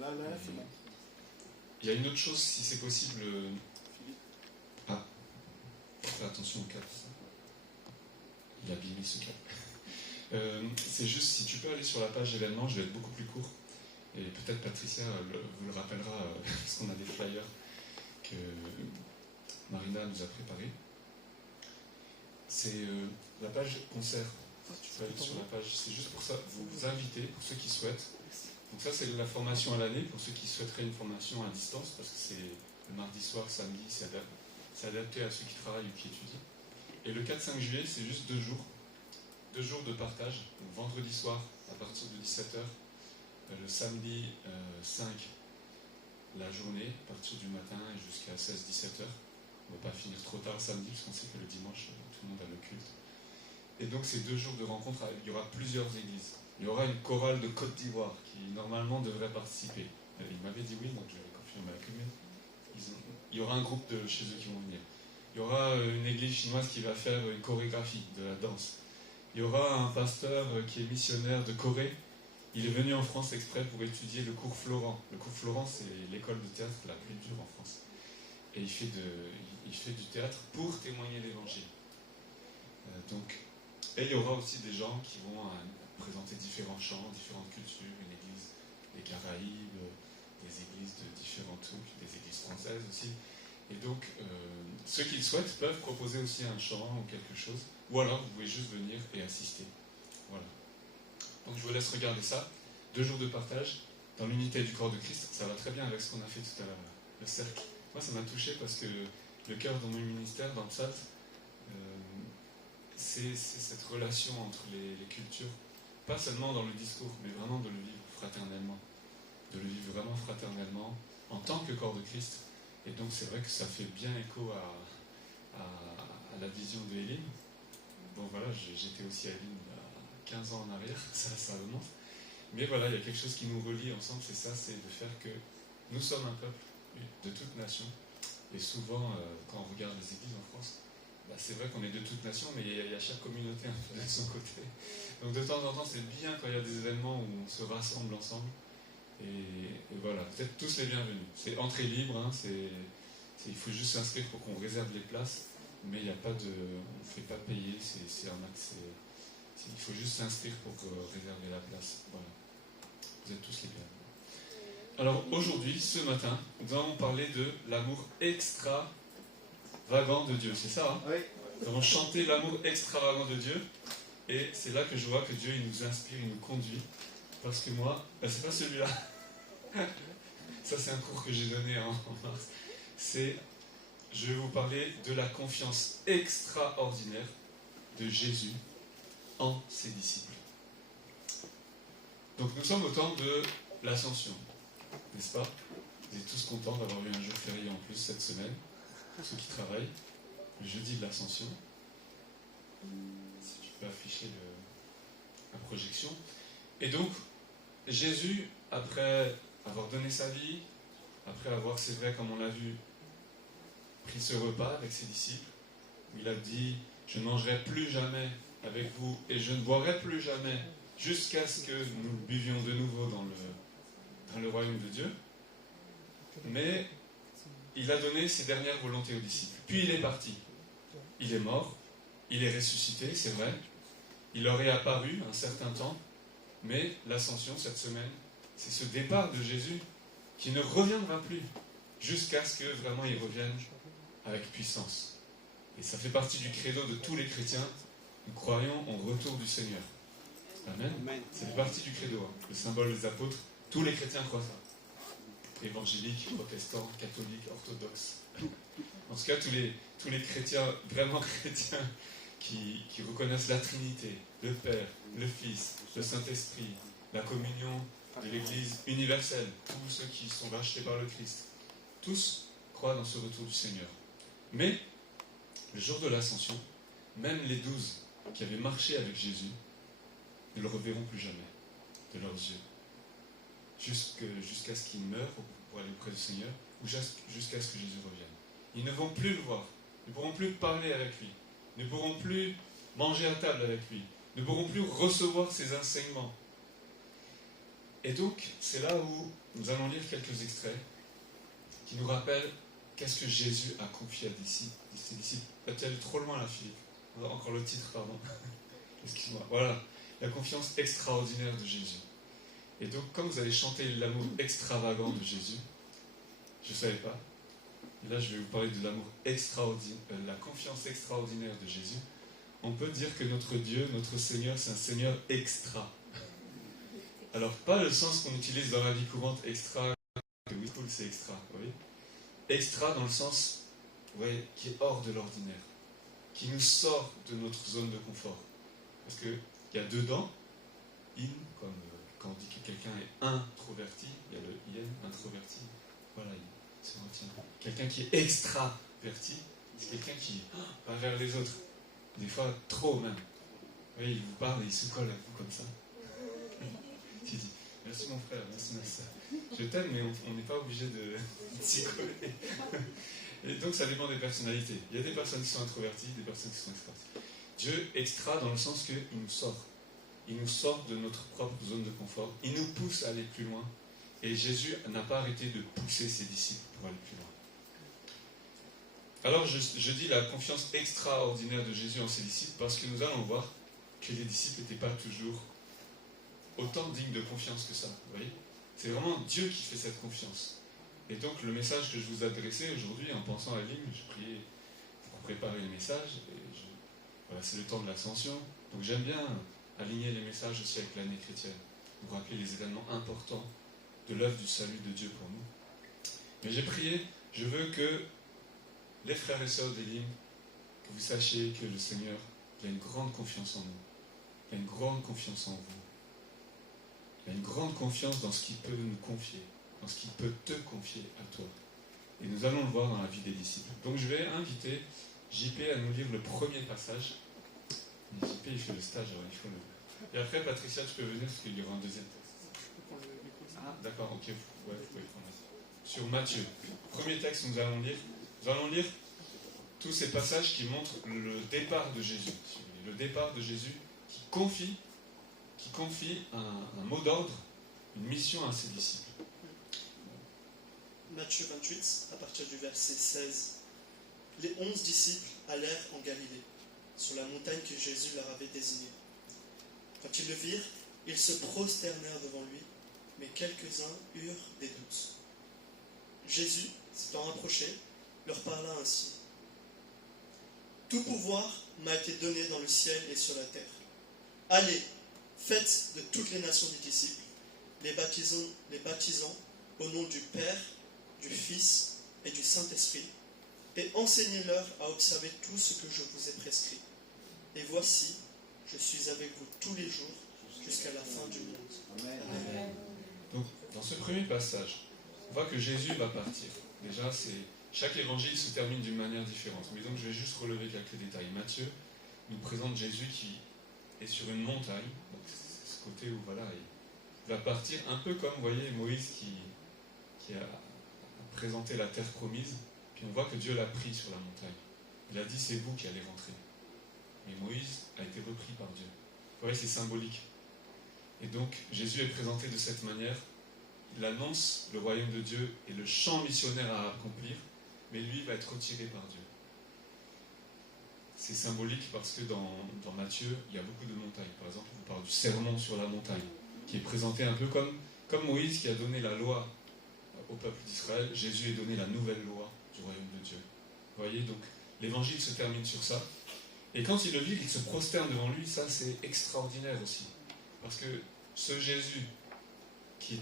Là, c'est bon. Il y a une autre chose, si c'est possible. Ah, fais attention au câble. Il a abîmé ce câble. C'est juste, si tu peux aller sur la page événements, je vais être beaucoup plus court. Et peut-être Patricia vous le rappellera, parce qu'on a des flyers que Marina nous a préparés. C'est la page concert. Tu peux aller sur la page, c'est juste pour ça, vous inviter, pour ceux qui souhaitent. Donc ça, c'est la formation à l'année, pour ceux qui souhaiteraient une formation à distance, parce que c'est le mardi soir, samedi, c'est adapté à ceux qui travaillent ou qui étudient. Et le 4-5 juillet, c'est juste 2 jours. 2 jours de partage, donc vendredi soir à partir de 17h, le samedi 5, la journée, à partir du matin jusqu'à 16-17h. On ne va pas finir trop tard samedi, parce qu'on sait que le dimanche, tout le monde a le culte. Et donc, ces 2 jours de rencontre, il y aura plusieurs églises. Il y aura une chorale de Côte d'Ivoire qui, normalement, devrait participer. Il m'avait dit oui, donc je vais confirmer avec lui. Il y aura un groupe de chez eux qui vont venir. Il y aura une église chinoise qui va faire une chorégraphie de la danse. Il y aura un pasteur qui est missionnaire de Corée. Il est venu en France exprès pour étudier le cours Florent. Le cours Florent, c'est l'école de théâtre la plus dure en France. Et il fait du théâtre pour témoigner l'évangile. Et il y aura aussi des gens qui vont présenter différents chants, différentes cultures, une église des Caraïbes, des églises de différents trucs, des églises françaises aussi. Et donc, ceux qui le souhaitent peuvent proposer aussi un chant ou quelque chose. Ou alors, vous pouvez juste venir et assister. Voilà. Donc, je vous laisse regarder ça. 2 jours de partage dans l'unité du corps de Christ. Ça va très bien avec ce qu'on a fait tout à l'heure, le cercle. Moi, ça m'a touché parce que le cœur dans mon ministère, dans le PSAT, c'est cette relation entre les cultures. Pas seulement dans le discours, mais vraiment de le vivre fraternellement. De le vivre vraiment fraternellement en tant que corps de Christ. Et donc, c'est vrai que ça fait bien écho à la vision de Éline. Bon, voilà, j'étais aussi à Éline il y a 15 ans en arrière, ça remonte. Mais voilà, il y a quelque chose qui nous relie ensemble, c'est ça, c'est de faire que nous sommes un peuple de toute nation. Et souvent, quand on regarde les églises en France, c'est vrai qu'on est de toute nation, mais il y a chaque communauté un peu de son côté. Donc de temps en temps, c'est bien quand il y a des événements où on se rassemble ensemble. Et voilà, vous êtes tous les bienvenus. C'est entrée libre, hein, il faut juste s'inscrire pour qu'on réserve les places, mais il n'y a pas de, on ne fait pas payer, il faut juste s'inscrire pour réserver la place. Voilà. Vous êtes tous les bienvenus. Alors aujourd'hui, ce matin, nous allons parler de l'amour extravagant de Dieu, c'est ça, hein? Oui. Nous allons chanter l'amour extravagant de Dieu, et c'est là que je vois que Dieu il nous inspire, il nous conduit, parce que moi, c'est pas celui-là. Ça c'est un cours que j'ai donné en mars. C'est je vais vous parler de la confiance extraordinaire de Jésus en ses disciples. Donc nous sommes au temps de l'Ascension, n'est-ce pas? Vous êtes tous contents d'avoir eu un jour férié en plus cette semaine, pour ceux qui travaillent, le jeudi de l'Ascension. Si tu peux afficher la projection. Et donc, Jésus, après avoir donné sa vie, après avoir, c'est vrai, comme on l'a vu, pris ce repas avec ses disciples, où il a dit « Je ne mangerai plus jamais avec vous et je ne boirai plus jamais jusqu'à ce que nous buvions de nouveau dans le royaume de Dieu. » Mais il a donné ses dernières volontés aux disciples. Puis il est parti. Il est mort, il est ressuscité, c'est vrai. Il leur est apparu un certain temps, mais l'ascension cette semaine, c'est ce départ de Jésus qui ne reviendra plus jusqu'à ce que vraiment il revienne avec puissance. Et ça fait partie du credo de tous les chrétiens. Nous croyons au retour du Seigneur. Amen. Ça fait partie du credo, hein. Le symbole des apôtres. Tous les chrétiens croient ça. Évangéliques, protestants, catholiques, orthodoxes. En tout cas, tous les chrétiens, vraiment chrétiens, qui reconnaissent la Trinité, le Père, le Fils, le Saint-Esprit, la communion de l'Église universelle, tous ceux qui sont rachetés par le Christ, tous croient dans ce retour du Seigneur. Mais, le jour de l'Ascension, même les 12 qui avaient marché avec Jésus ne le reverront plus jamais de leurs yeux, jusqu'à ce qu'ils meurent pour aller auprès du Seigneur, ou jusqu'à ce que Jésus revienne. Ils ne vont plus le voir, ne pourront plus parler avec lui, ne pourront plus manger à table avec lui, ne pourront plus recevoir ses enseignements. Et donc, c'est là où nous allons lire quelques extraits qui nous rappellent qu'est-ce que Jésus a confié à ses disciples. Va-t-il aller trop loin là, Philippe? Encore le titre, pardon. Excuse-moi. Voilà, la confiance extraordinaire de Jésus. Et donc, comme vous avez chanté l'amour extravagant de Jésus, je ne savais pas. Et là, je vais vous parler de l'amour extraordinaire, la confiance extraordinaire de Jésus. On peut dire que notre Dieu, notre Seigneur, c'est un Seigneur extra. Alors, pas le sens qu'on utilise dans la vie courante, extra, que oui, cool, c'est extra, vous voyez. Extra dans le sens, vous voyez, qui est hors de l'ordinaire, qui nous sort de notre zone de confort. Parce qu'il y a dedans, comme quand on dit que quelqu'un est introverti, il y a le in, introverti, voilà, il se retient. Quelqu'un qui est extraverti, c'est quelqu'un qui va vers les autres, des fois trop même. Vous voyez, il vous parle et il se colle à vous comme ça. Il dit, merci mon frère, merci ma soeur. Je t'aime, mais on n'est pas obligé de s'y coller. Et donc ça dépend des personnalités. Il y a des personnes qui sont introverties, des personnes qui sont extraverties. Dieu extra dans le sens qu'il nous sort. Il nous sort de notre propre zone de confort. Il nous pousse à aller plus loin. Et Jésus n'a pas arrêté de pousser ses disciples pour aller plus loin. Alors je dis la confiance extraordinaire de Jésus en ses disciples parce que nous allons voir que les disciples n'étaient pas toujours autant dignes de confiance que ça. Vous voyez ? C'est vraiment Dieu qui fait cette confiance. Et donc le message que je vous adressais aujourd'hui en pensant à l'hymne, je priais pour préparer le message. Voilà, c'est le temps de l'ascension. Donc j'aime bien aligner les messages aussi avec l'année chrétienne, pour rappeler les événements importants de l'œuvre du salut de Dieu pour nous. Mais j'ai prié, je veux que les frères et sœurs des lignes, que vous sachiez que le Seigneur, il a une grande confiance en nous. Il a une grande confiance en vous. Il a une grande confiance dans ce qu'il peut nous confier, dans ce qu'il peut te confier à toi. Et nous allons le voir dans la vie des disciples. Donc je vais inviter JP à nous lire le premier passage. JP, il fait le stage, alors il faut le... Et après, Patricia, tu peux venir parce qu'il y aura un deuxième texte. Ah, d'accord, ok, ouais, vous pouvez prendre. Sur Matthieu. Premier texte, nous allons lire tous ces passages qui montrent le départ de Jésus. Si vous voulez. Le départ de Jésus qui confie un mot d'ordre, une mission à ses disciples. Matthieu 28, à partir du verset 16. Les 11 disciples allèrent en Galilée, sur la montagne que Jésus leur avait désignée. Quand ils le virent, ils se prosternèrent devant lui, mais quelques-uns eurent des doutes. Jésus, s'étant rapproché, leur parla ainsi. « Tout pouvoir m'a été donné dans le ciel et sur la terre. Allez, faites de toutes les nations des disciples, les baptisant au nom du Père, du Fils et du Saint-Esprit, et enseignez-leur à observer tout ce que je vous ai prescrit. Et voici, je suis avec vous tous les jours jusqu'à la fin du monde. Amen. Donc, dans ce premier passage, on voit que Jésus va partir. Déjà, chaque évangile se termine d'une manière différente. Mais donc, je vais juste relever quelques détails. Matthieu nous présente Jésus qui est sur une montagne. Donc, c'est ce côté où, voilà, il va partir un peu comme, vous voyez, Moïse qui a présenté la terre promise. Puis on voit que Dieu l'a pris sur la montagne. Il a dit, c'est vous qui allez rentrer. Mais Moïse a été repris par Dieu. Vous voyez, c'est symbolique. Et donc, Jésus est présenté de cette manière. Il annonce le royaume de Dieu et le champ missionnaire à accomplir, mais lui va être retiré par Dieu. C'est symbolique parce que dans Matthieu, il y a beaucoup de montagnes. Par exemple, on parle du sermon sur la montagne, qui est présenté un peu comme Moïse qui a donné la loi au peuple d'Israël. Jésus a donné la nouvelle loi du royaume de Dieu. Vous voyez, donc l'évangile se termine sur ça. Et quand il le vit, il se prosterne devant lui. Ça, c'est extraordinaire aussi. Parce que ce Jésus qui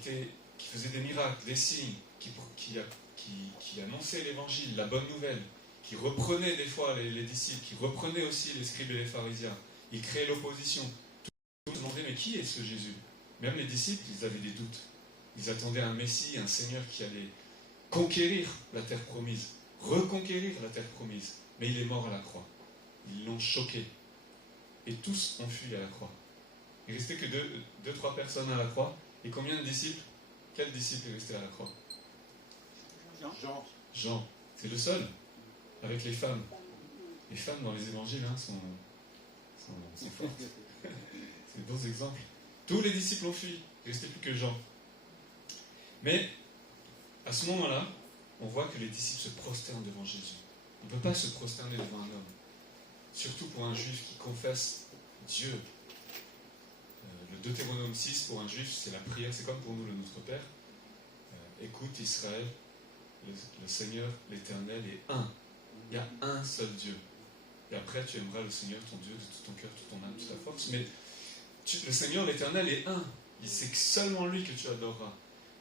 faisait des miracles, des signes, qui annonçait l'évangile, la bonne nouvelle, qui reprenait des fois les disciples, qui reprenait aussi les scribes et les pharisiens, il créait l'opposition. Tout le monde se demandait, mais qui est ce Jésus? Même les disciples, ils avaient des doutes. Ils attendaient un Messie, un Seigneur qui allait conquérir la terre promise, reconquérir la terre promise. Mais il est mort à la croix. Ils l'ont choqué. Et tous ont fui à la croix. Il ne restait que 2-3 personnes à la croix. Et combien de disciples? Quel disciple est resté à la croix? Jean. C'est le seul. Avec les femmes. Les femmes dans les évangiles sont fortes. C'est de bons exemples. Tous les disciples ont fui. Il ne restait plus que Jean. Mais, à ce moment-là, on voit que les disciples se prosternent devant Jésus. On ne peut pas se prosterner devant un homme. Surtout pour un juif qui confesse Dieu. Le Deutéronome 6, pour un juif, c'est la prière, c'est comme pour nous le Notre Père. Écoute Israël, le Seigneur, l'Éternel est un. Il y a un seul Dieu. Et après, tu aimeras le Seigneur, ton Dieu, de tout ton cœur, toute ton âme, toute ta force. Mais le Seigneur, l'Éternel est un. C'est seulement lui que tu adoreras.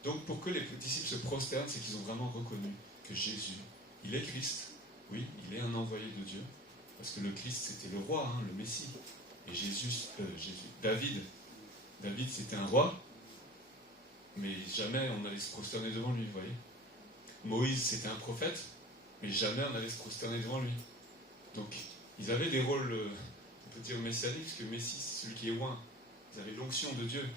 Donc, pour que les disciples se prosternent, c'est qu'ils ont vraiment reconnu que Jésus, il est Christ. Oui, il est un envoyé de Dieu. Parce que le Christ, c'était le roi, le Messie. Et David, c'était un roi, mais jamais on allait se prosterner devant lui, vous voyez. Moïse, c'était un prophète, mais jamais on allait se prosterner devant lui. Donc, ils avaient des rôles, on peut dire messianiques, parce que Messie, c'est celui qui est oint. Ils avaient l'onction de Dieu.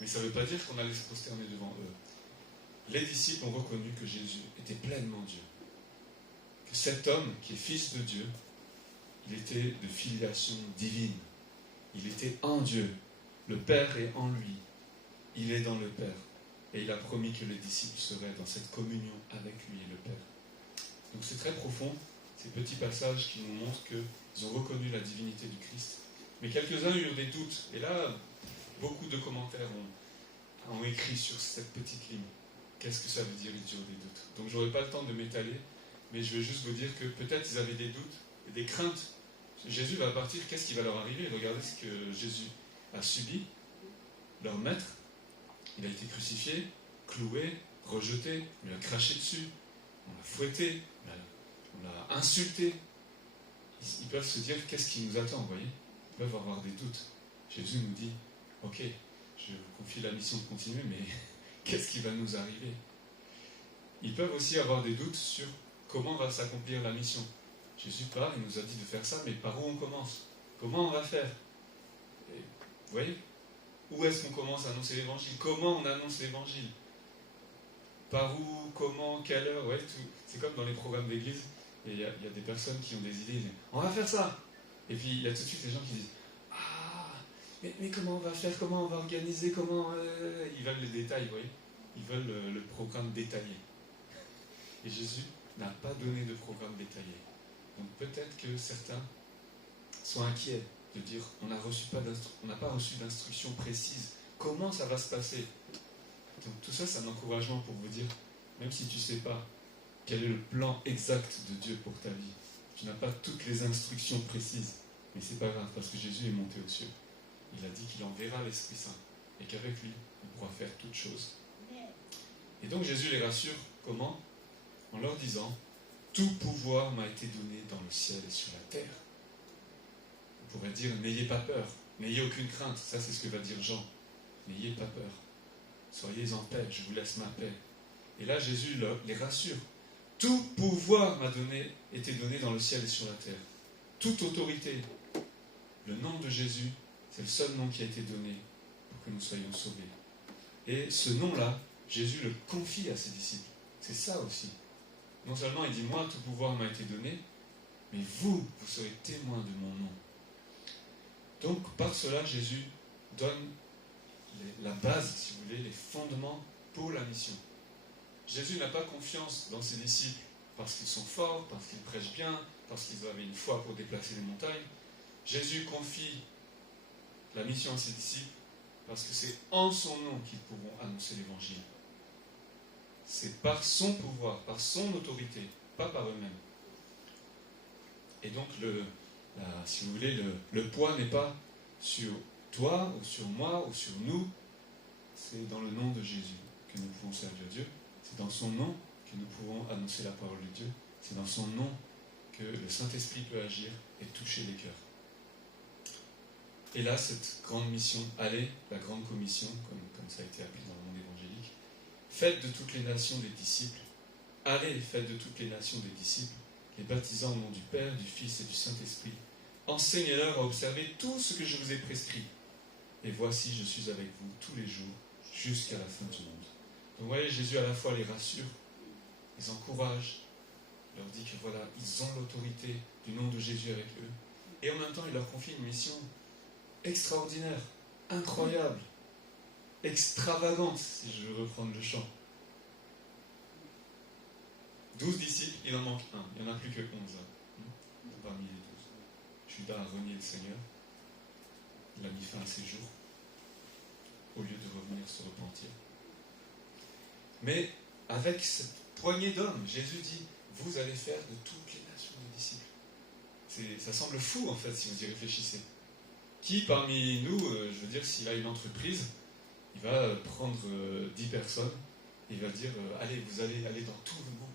Mais ça ne veut pas dire qu'on allait se prosterner devant eux. Les disciples ont reconnu que Jésus était pleinement Dieu. Que cet homme, qui est fils de Dieu, il était de filiation divine. Il était en Dieu. Le Père est en lui. Il est dans le Père. Et il a promis que les disciples seraient dans cette communion avec lui et le Père. Donc c'est très profond, ces petits passages qui nous montrent qu'ils ont reconnu la divinité du Christ. Mais quelques-uns eurent des doutes. Et là, beaucoup de commentaires ont écrit sur cette petite ligne. Qu'est-ce que ça veut dire, ils eurent des doutes? Donc je n'aurai pas le temps de m'étaler, mais je vais juste vous dire que peut-être ils avaient des doutes et des craintes. Jésus va partir, qu'est-ce qui va leur arriver? Regardez ce que Jésus a subi. Leur maître, il a été crucifié, cloué, rejeté, on lui a craché dessus, on l'a fouetté, on l'a insulté. Ils peuvent se dire, qu'est-ce qui nous attend, vous voyez? Ils peuvent avoir des doutes. Jésus nous dit, ok, je vous confie la mission de continuer, mais qu'est-ce qui va nous arriver? Ils peuvent aussi avoir des doutes sur comment va s'accomplir la mission. Jésus part, il nous a dit de faire ça, mais par où on commence? Comment on va faire? Et, vous voyez? Où est-ce qu'on commence à annoncer l'évangile? Comment on annonce l'évangile? Par où, comment, quelle heure? Ouais, tout. C'est comme dans les programmes d'église, et il y a des personnes qui ont des idées, on va faire ça! Et puis il y a tout de suite les gens qui disent, ah, mais comment on va faire? Comment on va organiser? Comment Ils veulent les détails, vous voyez? Ils veulent le programme détaillé. Et Jésus n'a pas donné de programme détaillé. Donc peut-être que certains sont inquiets de dire on n'a pas reçu d'instructions précises. Comment ça va se passer? Donc tout ça, c'est un encouragement pour vous dire, même si tu ne sais pas quel est le plan exact de Dieu pour ta vie, tu n'as pas toutes les instructions précises, mais c'est pas grave, parce que Jésus est monté aux cieux. Il a dit qu'il enverra l'Esprit Saint, et qu'avec lui, on pourra faire toutes choses. Et donc Jésus les rassure, comment? En leur disant, tout pouvoir m'a été donné dans le ciel et sur la terre. On pourrait dire, n'ayez pas peur, n'ayez aucune crainte. Ça, c'est ce que va dire Jean. N'ayez pas peur. Soyez en paix, je vous laisse ma paix. Et là, Jésus les rassure. Tout pouvoir m'a été donné dans le ciel et sur la terre. Toute autorité. Le nom de Jésus, c'est le seul nom qui a été donné pour que nous soyons sauvés. Et ce nom-là, Jésus le confie à ses disciples. C'est ça aussi. Non seulement il dit, moi, tout pouvoir m'a été donné, mais vous serez témoins de mon nom. Donc, par cela, Jésus donne la base, si vous voulez, les fondements pour la mission. Jésus n'a pas confiance dans ses disciples parce qu'ils sont forts, parce qu'ils prêchent bien, parce qu'ils avaient une foi pour déplacer les montagnes. Jésus confie la mission à ses disciples parce que c'est en son nom qu'ils pourront annoncer l'évangile. C'est par son pouvoir, par son autorité, pas par eux-mêmes. Et donc, si vous voulez, le poids n'est pas sur toi, ou sur moi, ou sur nous. C'est dans le nom de Jésus que nous pouvons servir Dieu. C'est dans son nom que nous pouvons annoncer la parole de Dieu. C'est dans son nom que le Saint-Esprit peut agir et toucher les cœurs. Et là, cette grande mission, allez, la grande commission, comme ça a été appelé dans le monde évangélique, faites de toutes les nations des disciples. Allez, faites de toutes les nations des disciples, les baptisant au nom du Père, du Fils et du Saint-Esprit. Enseignez-leur à observer tout ce que je vous ai prescrit. Et voici, je suis avec vous tous les jours, jusqu'à la fin du monde. Donc vous voyez, Jésus à la fois les rassure, les encourage, leur dit que voilà, ils ont l'autorité du nom de Jésus avec eux. Et en même temps, il leur confie une mission extraordinaire, incroyable, extravagante, si je veux reprendre le chant. 12 disciples, il en manque un. Il n'y en a plus que 11 parmi les 12. Judas a renié le Seigneur. Il a mis fin à ses jours, au lieu de revenir se repentir. Mais avec cette poignée d'hommes, Jésus dit, vous allez faire de toutes les nations des disciples. Ça semble fou, en fait, si vous y réfléchissez. Qui parmi nous, je veux dire, s'il a une entreprise, il va prendre 10 personnes, et il va dire, allez, vous allez aller dans tout le monde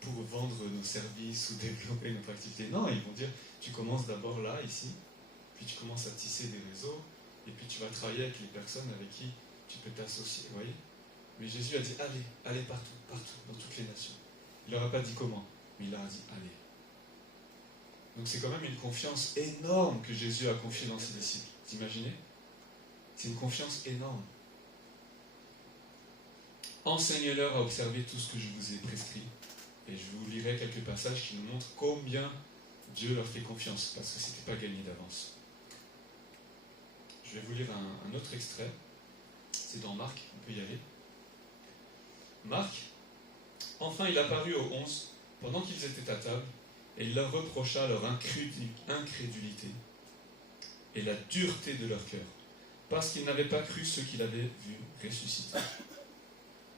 pour vendre nos services ou développer notre activité. Non, ils vont dire, tu commences d'abord là, ici, puis tu commences à tisser des réseaux, et puis tu vas travailler avec les personnes avec qui tu peux t'associer, vous voyez. Mais Jésus a dit, allez partout, dans toutes les nations. Il leur a pas dit comment, mais il leur a dit, allez. Donc c'est quand même une confiance énorme que Jésus a confiée dans ses disciples. Vous imaginez ? C'est une confiance énorme. Enseignez-leur à observer tout ce que je vous ai prescrit. Et je vous lirai quelques passages qui nous montrent combien Dieu leur fait confiance, parce que ce n'était pas gagné d'avance. Je vais vous lire un autre extrait. C'est dans Marc, on peut y aller. Marc, enfin il apparut aux 11, pendant qu'ils étaient à table, et il leur reprocha leur incrédulité et la dureté de leur cœur, parce qu'ils n'avaient pas cru ceux qu'il avait vus ressusciter.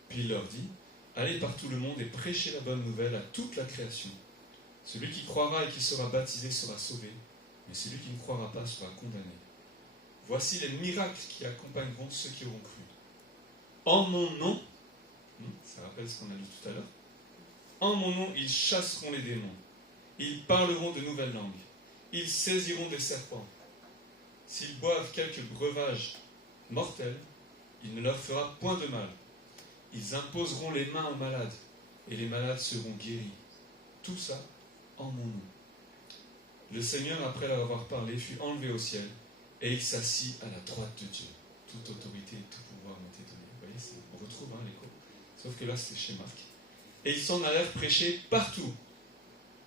Puis il leur dit, allez par tout le monde et prêchez la bonne nouvelle à toute la création. Celui qui croira et qui sera baptisé sera sauvé, mais celui qui ne croira pas sera condamné. Voici les miracles qui accompagneront ceux qui auront cru. En mon nom, ça rappelle ce qu'on a lu tout à l'heure, en mon nom, ils chasseront les démons, ils parleront de nouvelles langues, ils saisiront des serpents. S'ils boivent quelques breuvages mortels, il ne leur fera point de mal. Ils imposeront les mains aux malades, et les malades seront guéris. Tout ça en mon nom. Le Seigneur, après leur avoir parlé, fut enlevé au ciel, et il s'assit à la droite de Dieu. Toute autorité et tout pouvoir m'ont été donnés. Vous voyez, on retrouve l'écho. Sauf que là, c'est chez Marc. Et ils s'en allèrent prêcher partout.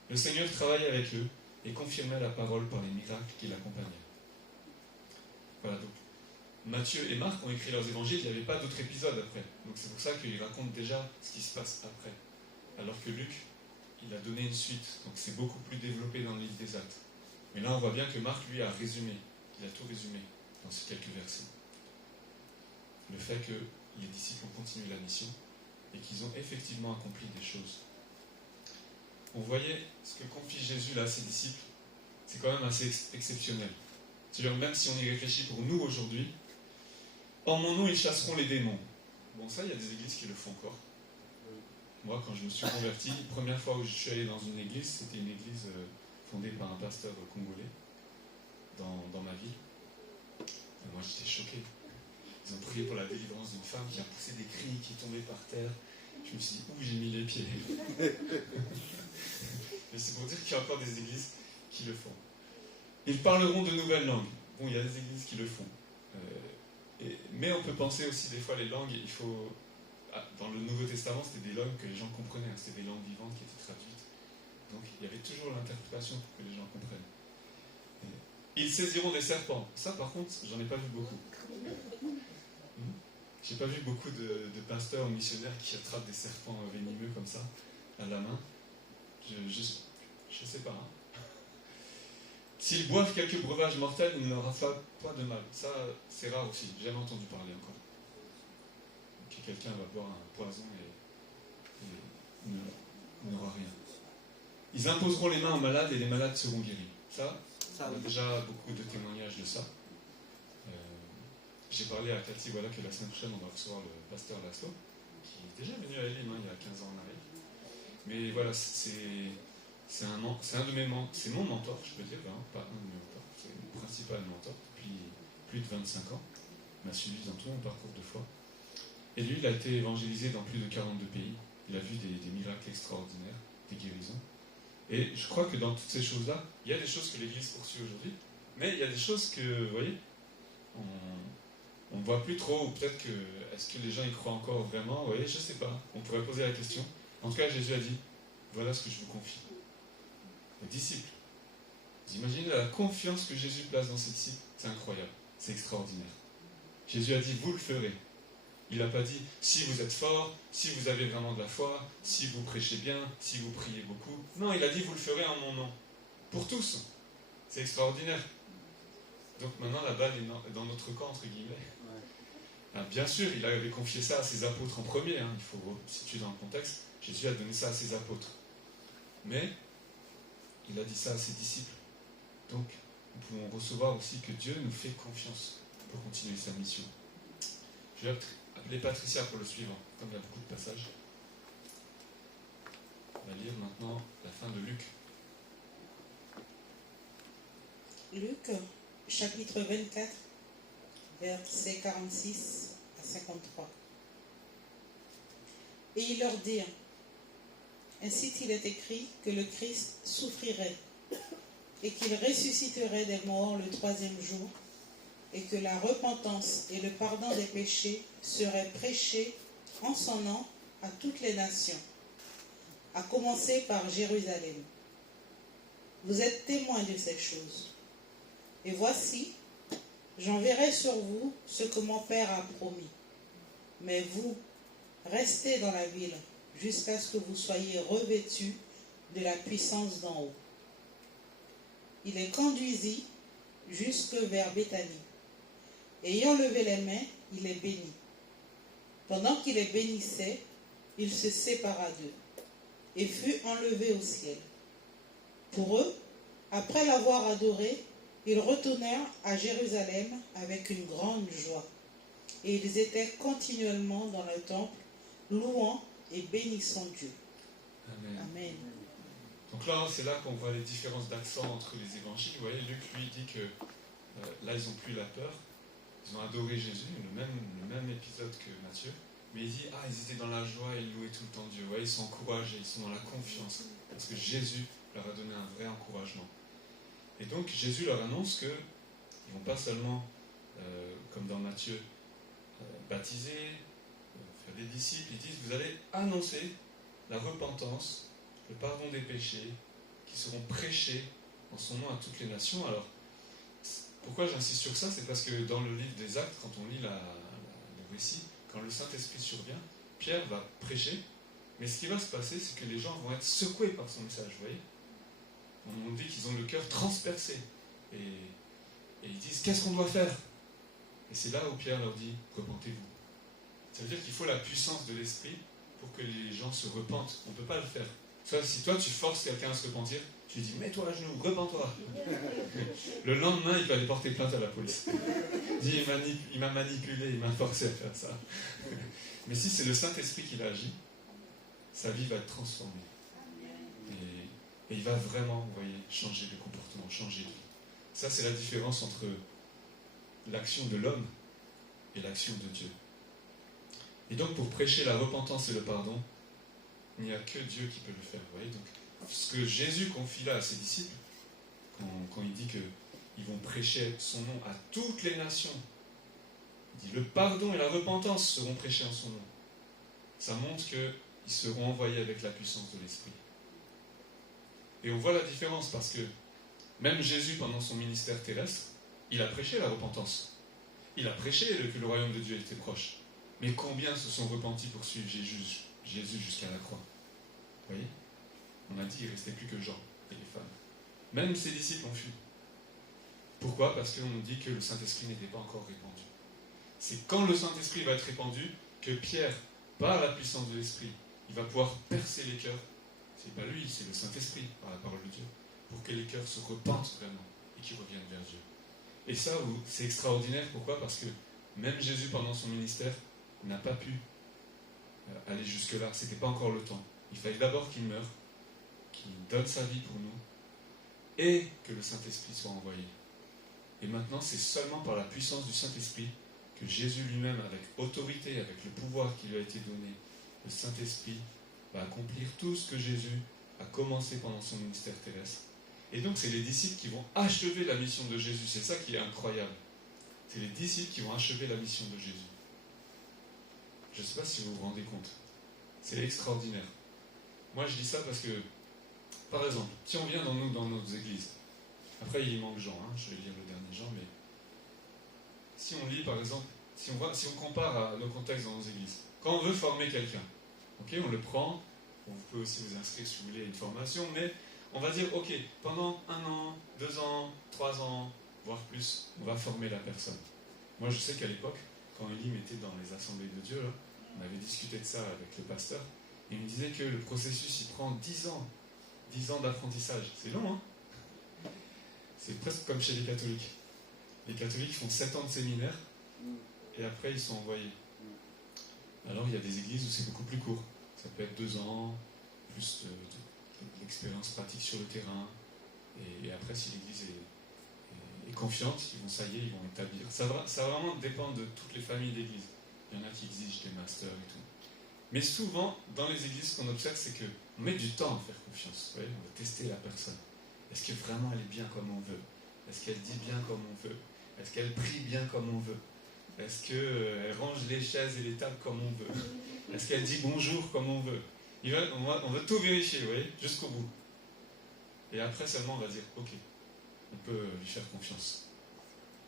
Le Seigneur travaillait avec eux et confirmait la parole par les miracles qui l'accompagnaient. Voilà, donc Matthieu et Marc ont écrit leurs évangiles, il n'y avait pas d'autres épisodes après. Donc c'est pour ça qu'ils racontent déjà ce qui se passe après. Alors que Luc, il a donné une suite, donc c'est beaucoup plus développé dans le livre des Actes. Mais là, on voit bien que Marc, lui, a résumé. Il a tout résumé dans ces quelques versets. Le fait que les disciples ont continué la mission et qu'ils ont effectivement accompli des choses. On voyait ce que confie Jésus là à ses disciples, c'est quand même assez exceptionnel. C'est-à-dire, même si on y réfléchit pour nous aujourd'hui, en mon nom, ils chasseront les démons. Bon, ça, il y a des églises qui le font encore. moi, quand je me suis converti, la première fois où je suis allé dans une église, c'était une église fondée par un pasteur congolais dans ma ville. Et moi, j'étais choqué. Ils ont prié pour la délivrance d'une femme qui a poussé des cris, qui est tombée par terre. Je me suis dit, où j'ai mis les pieds. Mais c'est pour dire qu'il y a encore des églises qui le font. Ils parleront de nouvelles langues. Bon, il y a des églises qui le font. Mais on peut penser aussi des fois les langues, il faut... Dans le Nouveau Testament, c'était des langues que les gens comprenaient, hein, c'était des langues vivantes qui étaient traduites. Donc il y avait toujours l'interprétation pour que les gens comprennent. Ils saisiront des serpents. Ça, par contre, j'en ai pas vu beaucoup. J'ai pas vu beaucoup de pasteurs ou missionnaires qui attrapent des serpents venimeux comme ça, à la main. Je sais pas. Hein. S'ils boivent quelques breuvages mortels, il ne leur aura pas de mal. Ça, c'est rare aussi. J'ai jamais entendu parler encore. Que quelqu'un va boire un poison et il n'aura rien. Ils imposeront les mains aux malades et les malades seront guéris. Ça on a déjà beaucoup de témoignages de ça. J'ai parlé à Cathy, voilà que la semaine prochaine on va recevoir le pasteur Laszlo, qui est déjà venu à Elim il y a 15 ans en arrière. Mais voilà, c'est mon mentor, je peux dire, hein, pas un de mes mentors, c'est mon principal mentor depuis plus de 25 ans. Il m'a suivi dans tout mon parcours de foi. Et lui, il a été évangélisé dans plus de 42 pays. Il a vu des miracles extraordinaires, des guérisons. Et je crois que dans toutes ces choses-là, il y a des choses que l'Église poursuit aujourd'hui, mais il y a des choses que, vous voyez, on ne voit plus trop, ou peut-être que, est-ce que les gens y croient encore vraiment? Vous voyez, je ne sais pas. On pourrait poser la question. En tout cas, Jésus a dit, voilà ce que je vous confie. Les disciples. Vous imaginez la confiance que Jésus place dans ses disciples? C'est incroyable, c'est extraordinaire. Jésus a dit, vous le ferez. Il n'a pas dit, si vous êtes fort, si vous avez vraiment de la foi, si vous prêchez bien, si vous priez beaucoup. Non, il a dit, vous le ferez en mon nom. Pour tous. C'est extraordinaire. Donc maintenant, la balle est dans notre camp, entre guillemets. Alors, bien sûr, il avait confié ça à ses apôtres en premier. Hein. Il faut situer dans le contexte. Jésus a donné ça à ses apôtres. Mais, il a dit ça à ses disciples. Donc, nous pouvons recevoir aussi que Dieu nous fait confiance pour continuer sa mission. Je vais appeler Patricia pour le suivant, comme il y a beaucoup de passages. On va lire maintenant la fin de Luc. Luc, chapitre 24, versets 46 à 53. Et ils leur dirent, ainsi il est écrit que le Christ souffrirait et qu'il ressusciterait des morts le troisième jour, et que la repentance et le pardon des péchés seraient prêchés en son nom à toutes les nations, à commencer par Jérusalem. Vous êtes témoins de ces choses. Et voici, j'enverrai sur vous ce que mon Père a promis. Mais vous, restez dans la ville jusqu'à ce que vous soyez revêtus de la puissance d'en haut. Il les conduisit jusque vers Béthanie. Ayant levé les mains, il les bénit. Pendant qu'il les bénissait, il se sépara d'eux et fut enlevé au ciel. Pour eux, après l'avoir adoré, ils retournèrent à Jérusalem avec une grande joie. Et ils étaient continuellement dans le temple, louant et bénissant Dieu. Amen. Amen. Donc là, c'est là qu'on voit les différences d'accent entre les évangiles. Vous voyez, Luc, lui, dit que là, ils n'ont plus la peur. Ils ont adoré Jésus, le même épisode que Matthieu. Mais il dit, ils étaient dans la joie, ils louaient tout le temps Dieu. Vous voyez, ils sont encouragés, ils sont dans la confiance. Parce que Jésus leur a donné un vrai encouragement. Et donc, Jésus leur annonce qu'ils ne vont pas seulement, comme dans Matthieu, baptiser, faire des disciples. Ils disent, vous allez annoncer la repentance, le pardon des péchés, qui seront prêchés en son nom à toutes les nations. Alors, pourquoi j'insiste sur ça? C'est parce que dans le livre des Actes, quand on lit le récit, quand le Saint-Esprit survient, Pierre va prêcher, mais ce qui va se passer, c'est que les gens vont être secoués par son message, vous voyez. On dit qu'ils ont le cœur transpercé, et ils disent, qu'est-ce qu'on doit faire? Et c'est là où Pierre leur dit, repentez-vous. Ça veut dire qu'il faut la puissance de l'Esprit pour que les gens se repentent. On ne peut pas le faire. Soit si toi tu forces quelqu'un à se repentir, tu lui dis, mets-toi à genoux, repens-toi. Le lendemain, il va aller porter plainte à la police. Il dit, il m'a manipulé, il m'a forcé à faire ça. Mais si c'est le Saint-Esprit qui l'a agi, sa vie va être transformée. Et il va vraiment, vous voyez, changer de comportement, changer de vie. Ça, c'est la différence entre l'action de l'homme et l'action de Dieu. Et donc, pour prêcher la repentance et le pardon, il n'y a que Dieu qui peut le faire. Vous voyez, donc, ce que Jésus confie là à ses disciples, quand il dit qu'ils vont prêcher son nom à toutes les nations, il dit le pardon et la repentance seront prêchés en son nom. Ça montre qu'ils seront envoyés avec la puissance de l'Esprit. Et on voit la différence parce que même Jésus, pendant son ministère terrestre, il a prêché la repentance. Il a prêché que le royaume de Dieu était proche. Mais combien se sont repentis pour suivre Jésus jusqu'à la croix? Vous voyez? On a dit qu'il ne restait plus que Jean et les femmes. Même ses disciples ont fui. Pourquoi? Parce qu'on nous dit que le Saint-Esprit n'était pas encore répandu. C'est quand le Saint-Esprit va être répandu que Pierre, par la puissance de l'Esprit, il va pouvoir percer les cœurs. C'est pas lui, c'est le Saint-Esprit, par la parole de Dieu, pour que les cœurs se repentent vraiment et qu'ils reviennent vers Dieu. Et ça, c'est extraordinaire. Pourquoi? Parce que même Jésus, pendant son ministère, n'a pas pu aller jusque-là. Ce n'était pas encore le temps. Il fallait d'abord qu'il meure, qu'il donne sa vie pour nous, et que le Saint-Esprit soit envoyé. Et maintenant, c'est seulement par la puissance du Saint-Esprit que Jésus lui-même, avec autorité, avec le pouvoir qui lui a été donné, le Saint-Esprit va accomplir tout ce que Jésus a commencé pendant son ministère terrestre. Et donc, c'est les disciples qui vont achever la mission de Jésus. C'est ça qui est incroyable. C'est les disciples qui vont achever la mission de Jésus. Je ne sais pas si vous vous rendez compte. C'est extraordinaire. Moi, je dis ça parce que, par exemple, si on vient dans nos églises, après il manque Jean, je vais lire le dernier Jean, mais si on lit, par exemple, si on compare à nos contextes dans nos églises, quand on veut former quelqu'un, ok, on le prend, vous pouvez aussi vous inscrire si vous voulez à une formation, mais on va dire, ok, pendant 1 an, 2 ans, 3 ans, voire plus, on va former la personne. Moi, je sais qu'à l'époque, quand Elim était dans les assemblées de Dieu, là, on avait discuté de ça avec le pasteur, et il me disait que le processus, il prend 10 ans. 10 ans d'apprentissage. C'est long, hein? C'est presque comme chez les catholiques. Les catholiques font 7 ans de séminaire, et après, ils sont envoyés. Alors, il y a des églises où c'est beaucoup plus court. Ça peut être 2 ans, plus d'expérience pratique sur le terrain. Et après, si l'église est confiante, ils vont établir. Ça vraiment dépend de toutes les familles d'églises. Il y en a qui exigent des masters et tout. Mais souvent, dans les églises, ce qu'on observe, c'est qu'on met du temps à faire confiance. Vous voyez, on va tester la personne. Est-ce que vraiment elle est bien comme on veut? Est-ce qu'elle dit bien comme on veut? Est-ce qu'elle prie bien comme on veut? Est-ce qu'elle range les chaises et les tables comme on veut? Est-ce qu'elle dit bonjour comme on veut? On va tout vérifier, vous voyez, jusqu'au bout. Et après seulement, on va dire, ok, on peut lui faire confiance.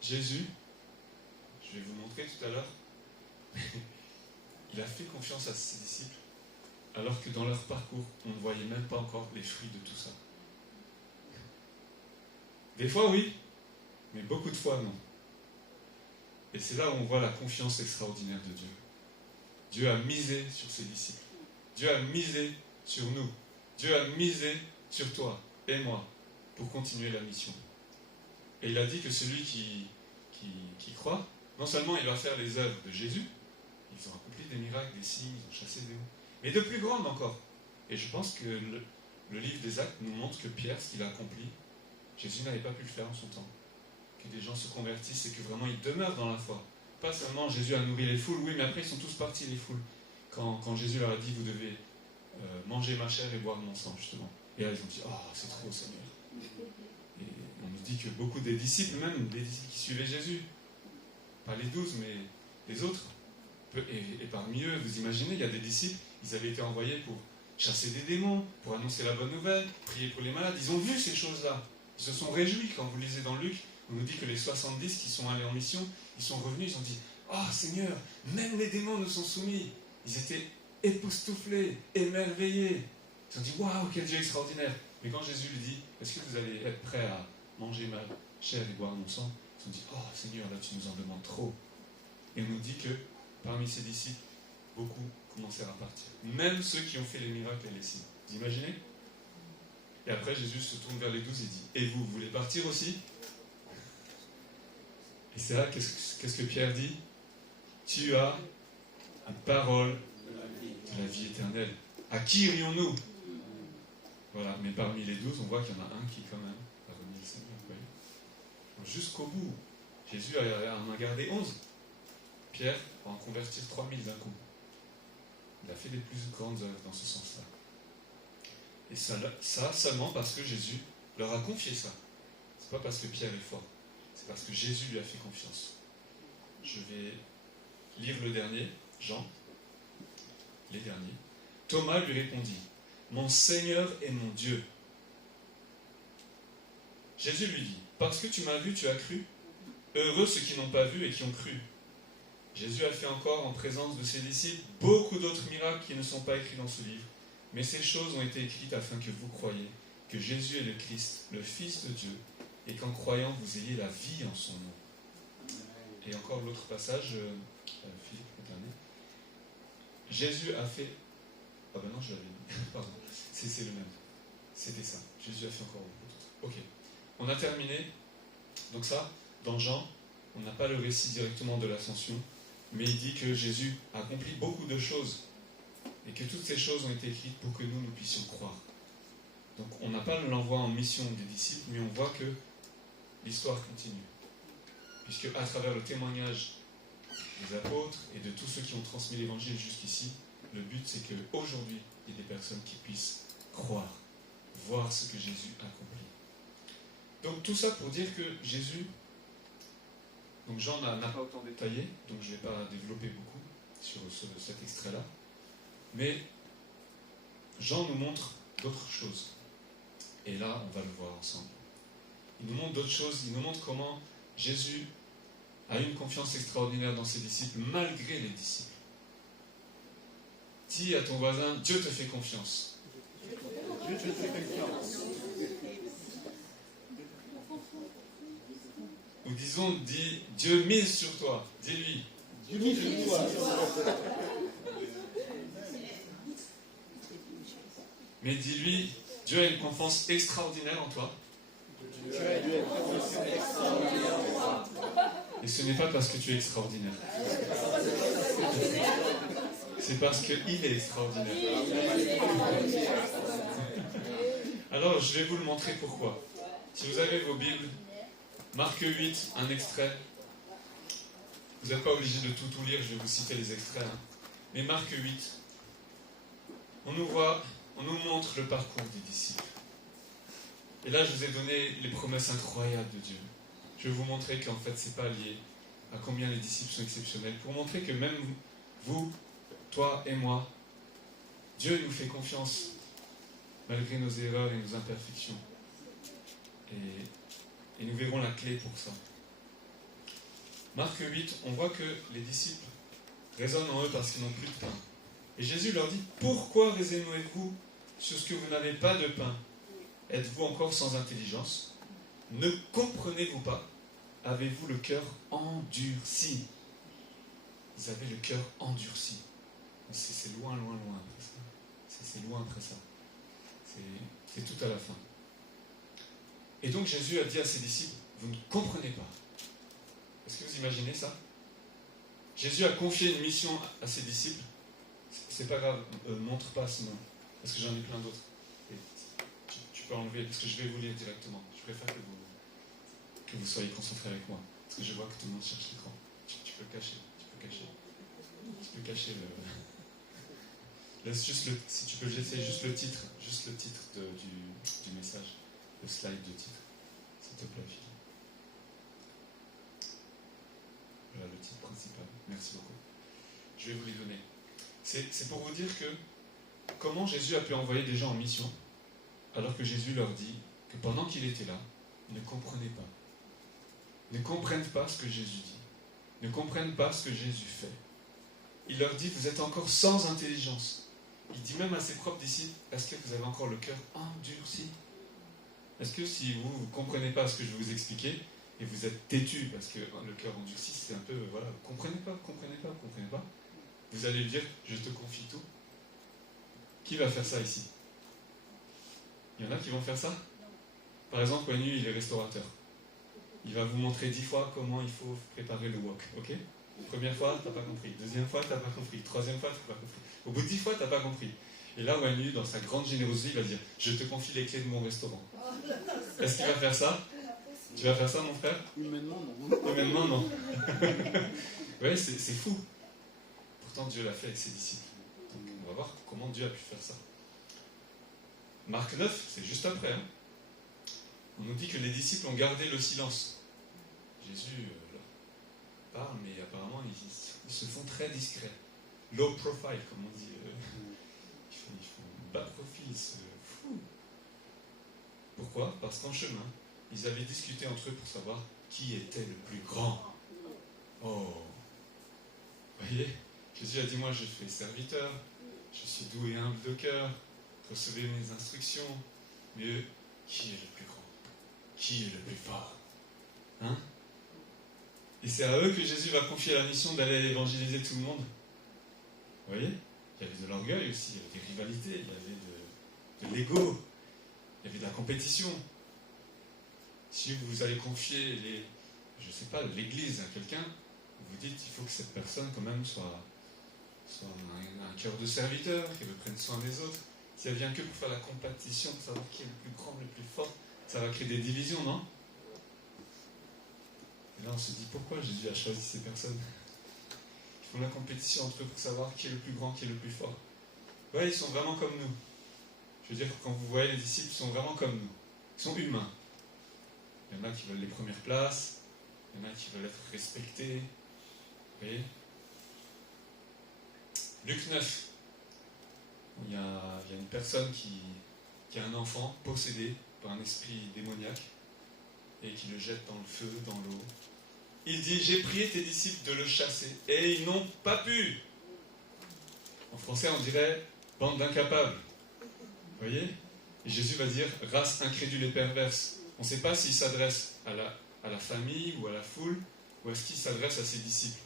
Jésus, je vais vous montrer tout à l'heure, il a fait confiance à ses disciples, alors que dans leur parcours, on ne voyait même pas encore les fruits de tout ça. Des fois, oui, mais beaucoup de fois, non. Et c'est là où on voit la confiance extraordinaire de Dieu. Dieu a misé sur ses disciples. Dieu a misé sur nous. Dieu a misé sur toi et moi pour continuer la mission. Et il a dit que celui qui croit, non seulement il va faire les œuvres de Jésus, ils ont accompli des miracles, des signes, ils ont chassé des démons, mais de plus grandes encore. Et je pense que le livre des Actes nous montre que Pierre, ce qu'il a accompli, Jésus n'avait pas pu le faire en son temps. Que des gens se convertissent et que vraiment ils demeurent dans la foi. Pas seulement Jésus a nourri les foules, oui, mais après ils sont tous partis, les foules. Quand Jésus leur a dit, vous devez manger ma chair et boire mon sang, justement. Et là, ils ont dit, oh, c'est trop, Seigneur. Et on nous dit que beaucoup des disciples, même des disciples qui suivaient Jésus, pas les 12, mais les autres, et parmi eux, vous imaginez, il y a des disciples, ils avaient été envoyés pour chasser des démons, pour annoncer la bonne nouvelle, prier pour les malades. Ils ont vu ces choses-là. Ils se sont réjouis. Quand vous lisez dans Luc, on nous dit que les 70 qui sont allés en mission, ils sont revenus, ils ont dit, oh Seigneur, même les démons nous sont soumis. Ils étaient époustouflés, émerveillés. Ils ont dit, waouh, quel Dieu extraordinaire. Mais quand Jésus lui dit, est-ce que vous allez être prêts à manger ma chair et boire mon sang? Ils ont dit, oh Seigneur, là tu nous en demandes trop. Et on nous dit que parmi ces disciples, beaucoup commencèrent à partir. Même ceux qui ont fait les miracles et les signes. Vous imaginez? Et après Jésus se tourne vers les 12 et dit, et vous voulez partir aussi? Et c'est là, qu'est-ce que Pierre dit? Tu as une parole de la vie éternelle. À qui irions-nous? Voilà, mais parmi les 12, on voit qu'il y en a un qui quand même a remis le Seigneur. Vous voyez. Jusqu'au bout. Jésus en a gardé 11. Pierre va en convertir 3000 d'un coup. Il a fait des plus grandes œuvres dans ce sens-là. Et ça seulement parce que Jésus leur a confié ça. C'est pas parce que Pierre est fort, c'est parce que Jésus lui a fait confiance. Je vais lire le dernier, Jean, les derniers. Thomas lui répondit, « Mon Seigneur et mon Dieu. » Jésus lui dit, « Parce que tu m'as vu, tu as cru. Heureux ceux qui n'ont pas vu et qui ont cru. » Jésus a fait encore en présence de ses disciples beaucoup d'autres miracles qui ne sont pas écrits dans ce livre. Mais ces choses ont été écrites afin que vous croyiez que Jésus est le Christ, le Fils de Dieu, et qu'en croyant vous ayez la vie en son nom. Et encore l'autre passage, Philippe, le dernier. Jésus a fait... Ah ben non, je l'avais dit. Pardon, c'est le même. C'était ça. Jésus a fait encore beaucoup d'autres. Ok. On a terminé. Donc ça, dans Jean, on n'a pas le récit directement de l'ascension, mais il dit que Jésus a accompli beaucoup de choses et que toutes ces choses ont été écrites pour que nous puissions croire. Donc on n'a pas l'envoi en mission des disciples, mais on voit que l'histoire continue. Puisque à travers le témoignage des apôtres et de tous ceux qui ont transmis l'évangile jusqu'ici, le but c'est qu'aujourd'hui, il y ait des personnes qui puissent croire, voir ce que Jésus a accompli. Donc tout ça pour dire que Jésus, donc Jean n'a pas autant détaillé, donc je ne vais pas développer beaucoup sur cet extrait-là, mais Jean nous montre d'autres choses. Et là, on va le voir ensemble. Il nous montre d'autres choses, il nous montre comment Jésus a une confiance extraordinaire dans ses disciples, malgré les disciples. Dis à ton voisin, Dieu te fait confiance. Dieu te fait confiance. Ou disons, dis, Dieu mise sur toi. Dis-lui. Dieu mise sur toi. Mais dis-lui, Dieu a une confiance extraordinaire en toi. Et ce n'est pas parce que tu es extraordinaire. C'est parce qu'il est extraordinaire. Alors, je vais vous le montrer pourquoi. Si vous avez vos Bibles, Marc 8, un extrait. Vous n'êtes pas obligé de tout lire, je vais vous citer les extraits. Mais Marc 8, on nous montre le parcours des disciples. Et là, je vous ai donné les promesses incroyables de Dieu. Je vais vous montrer qu'en fait, ce n'est pas lié à combien les disciples sont exceptionnels. Pour montrer que même vous, toi et moi, Dieu nous fait confiance, malgré nos erreurs et nos imperfections. Et nous verrons la clé pour ça. Marc 8, on voit que les disciples raisonnent en eux parce qu'ils n'ont plus de pain. Et Jésus leur dit, pourquoi raisonnez-vous sur ce que vous n'avez pas de pain? Êtes-vous encore sans intelligence? Ne comprenez-vous pas? Avez-vous le cœur endurci? Vous avez le cœur endurci. C'est loin après ça. C'est loin après ça. C'est tout à la fin. Et donc Jésus a dit à ses disciples, vous ne comprenez pas. Est-ce que vous imaginez ça? Jésus a confié une mission à ses disciples. C'est pas grave, montre pas sinon, parce que j'en ai plein d'autres. Tu peux enlever, parce que je vais vous lire directement. Je préfère que vous soyez concentrés avec moi, parce que je vois que tout le monde cherche l'écran. Tu peux le cacher, tu peux cacher le... Laisse juste si tu peux laisser juste le titre du message, le slide de titre, s'il te plaît, Philippe. Voilà le titre principal. Merci beaucoup. Je vais vous les donner. C'est pour vous dire que comment Jésus a pu envoyer des gens en mission alors que Jésus leur dit que pendant qu'il était là, ils ne comprenaient pas. Ne comprennent pas ce que Jésus dit. Ne comprennent pas ce que Jésus fait. Il leur dit, vous êtes encore sans intelligence. Il dit même à ses propres disciples, est-ce que vous avez encore le cœur endurci? Est-ce que si vous ne comprenez pas ce que je vais vous expliquer, et vous êtes têtu, parce que le cœur endurci, c'est un peu, voilà, vous ne comprenez pas, vous allez lui dire, je te confie tout. Qui va faire ça ici? Il y en a qui vont faire ça? Par exemple, Wanu, il est restaurateur. Il va vous montrer 10 fois comment il faut préparer le wok, ok? Première fois, tu n'as pas compris. Deuxième fois, tu n'as pas compris. Troisième fois, tu n'as pas compris. Au bout de 10 fois, tu n'as pas compris. Et là, Wanu, dans sa grande générosité, il va dire, je te confie les clés de mon restaurant. Est-ce qu'il va faire ça? Tu vas faire ça, mon frère? Humainement, non. Humainement, non. Ouais, c'est fou. Pourtant, Dieu l'a fait avec ses disciples. Donc, on va voir comment Dieu a pu faire ça. Marc 9, c'est juste après. Hein. On nous dit que les disciples ont gardé le silence. Jésus parle, mais apparemment, ils se font très discrets. Low profile, comme on dit. Ils font bas profil, c'est fou. Pourquoi? Parce qu'en chemin, ils avaient discuté entre eux pour savoir qui était le plus grand. Oh! Vous voyez? Jésus a dit, moi je fais serviteur, je suis doux et humble de cœur, recevez mes instructions, mais eux, qui est le plus grand? Qui est le plus fort? Hein? Et c'est à eux que Jésus va confier la mission d'aller évangéliser tout le monde. Vous voyez? Il y avait de l'orgueil aussi, il y avait des rivalités, il y avait de l'ego, il y avait de la compétition. Si vous allez confier l'église à quelqu'un, vous dites il faut que cette personne quand même soit un cœur de serviteur, qui veut prendre soin des autres. Si elle vient que pour faire la compétition, pour savoir qui est le plus grand, le plus fort, ça va créer des divisions, non? Et là on se dit pourquoi Jésus a choisi ces personnes? Ils font la compétition entre eux pour savoir qui est le plus grand, qui est le plus fort. Ouais, ils sont vraiment comme nous. Je veux dire, quand vous voyez les disciples, ils sont vraiment comme nous. Ils sont humains. Il y en a qui veulent les premières places, il y en a qui veulent être respectés. Vous voyez? Luc 9. Il y a une personne qui a un enfant possédé par un esprit démoniaque et qui le jette dans le feu, dans l'eau. Il dit, j'ai prié tes disciples de le chasser et ils n'ont pas pu. En français, on dirait bande d'incapables. Vous voyez? Et Jésus va dire, race incrédule et perverse. On ne sait pas s'il s'adresse à la famille ou à la foule, ou est-ce qu'il s'adresse à ses disciples.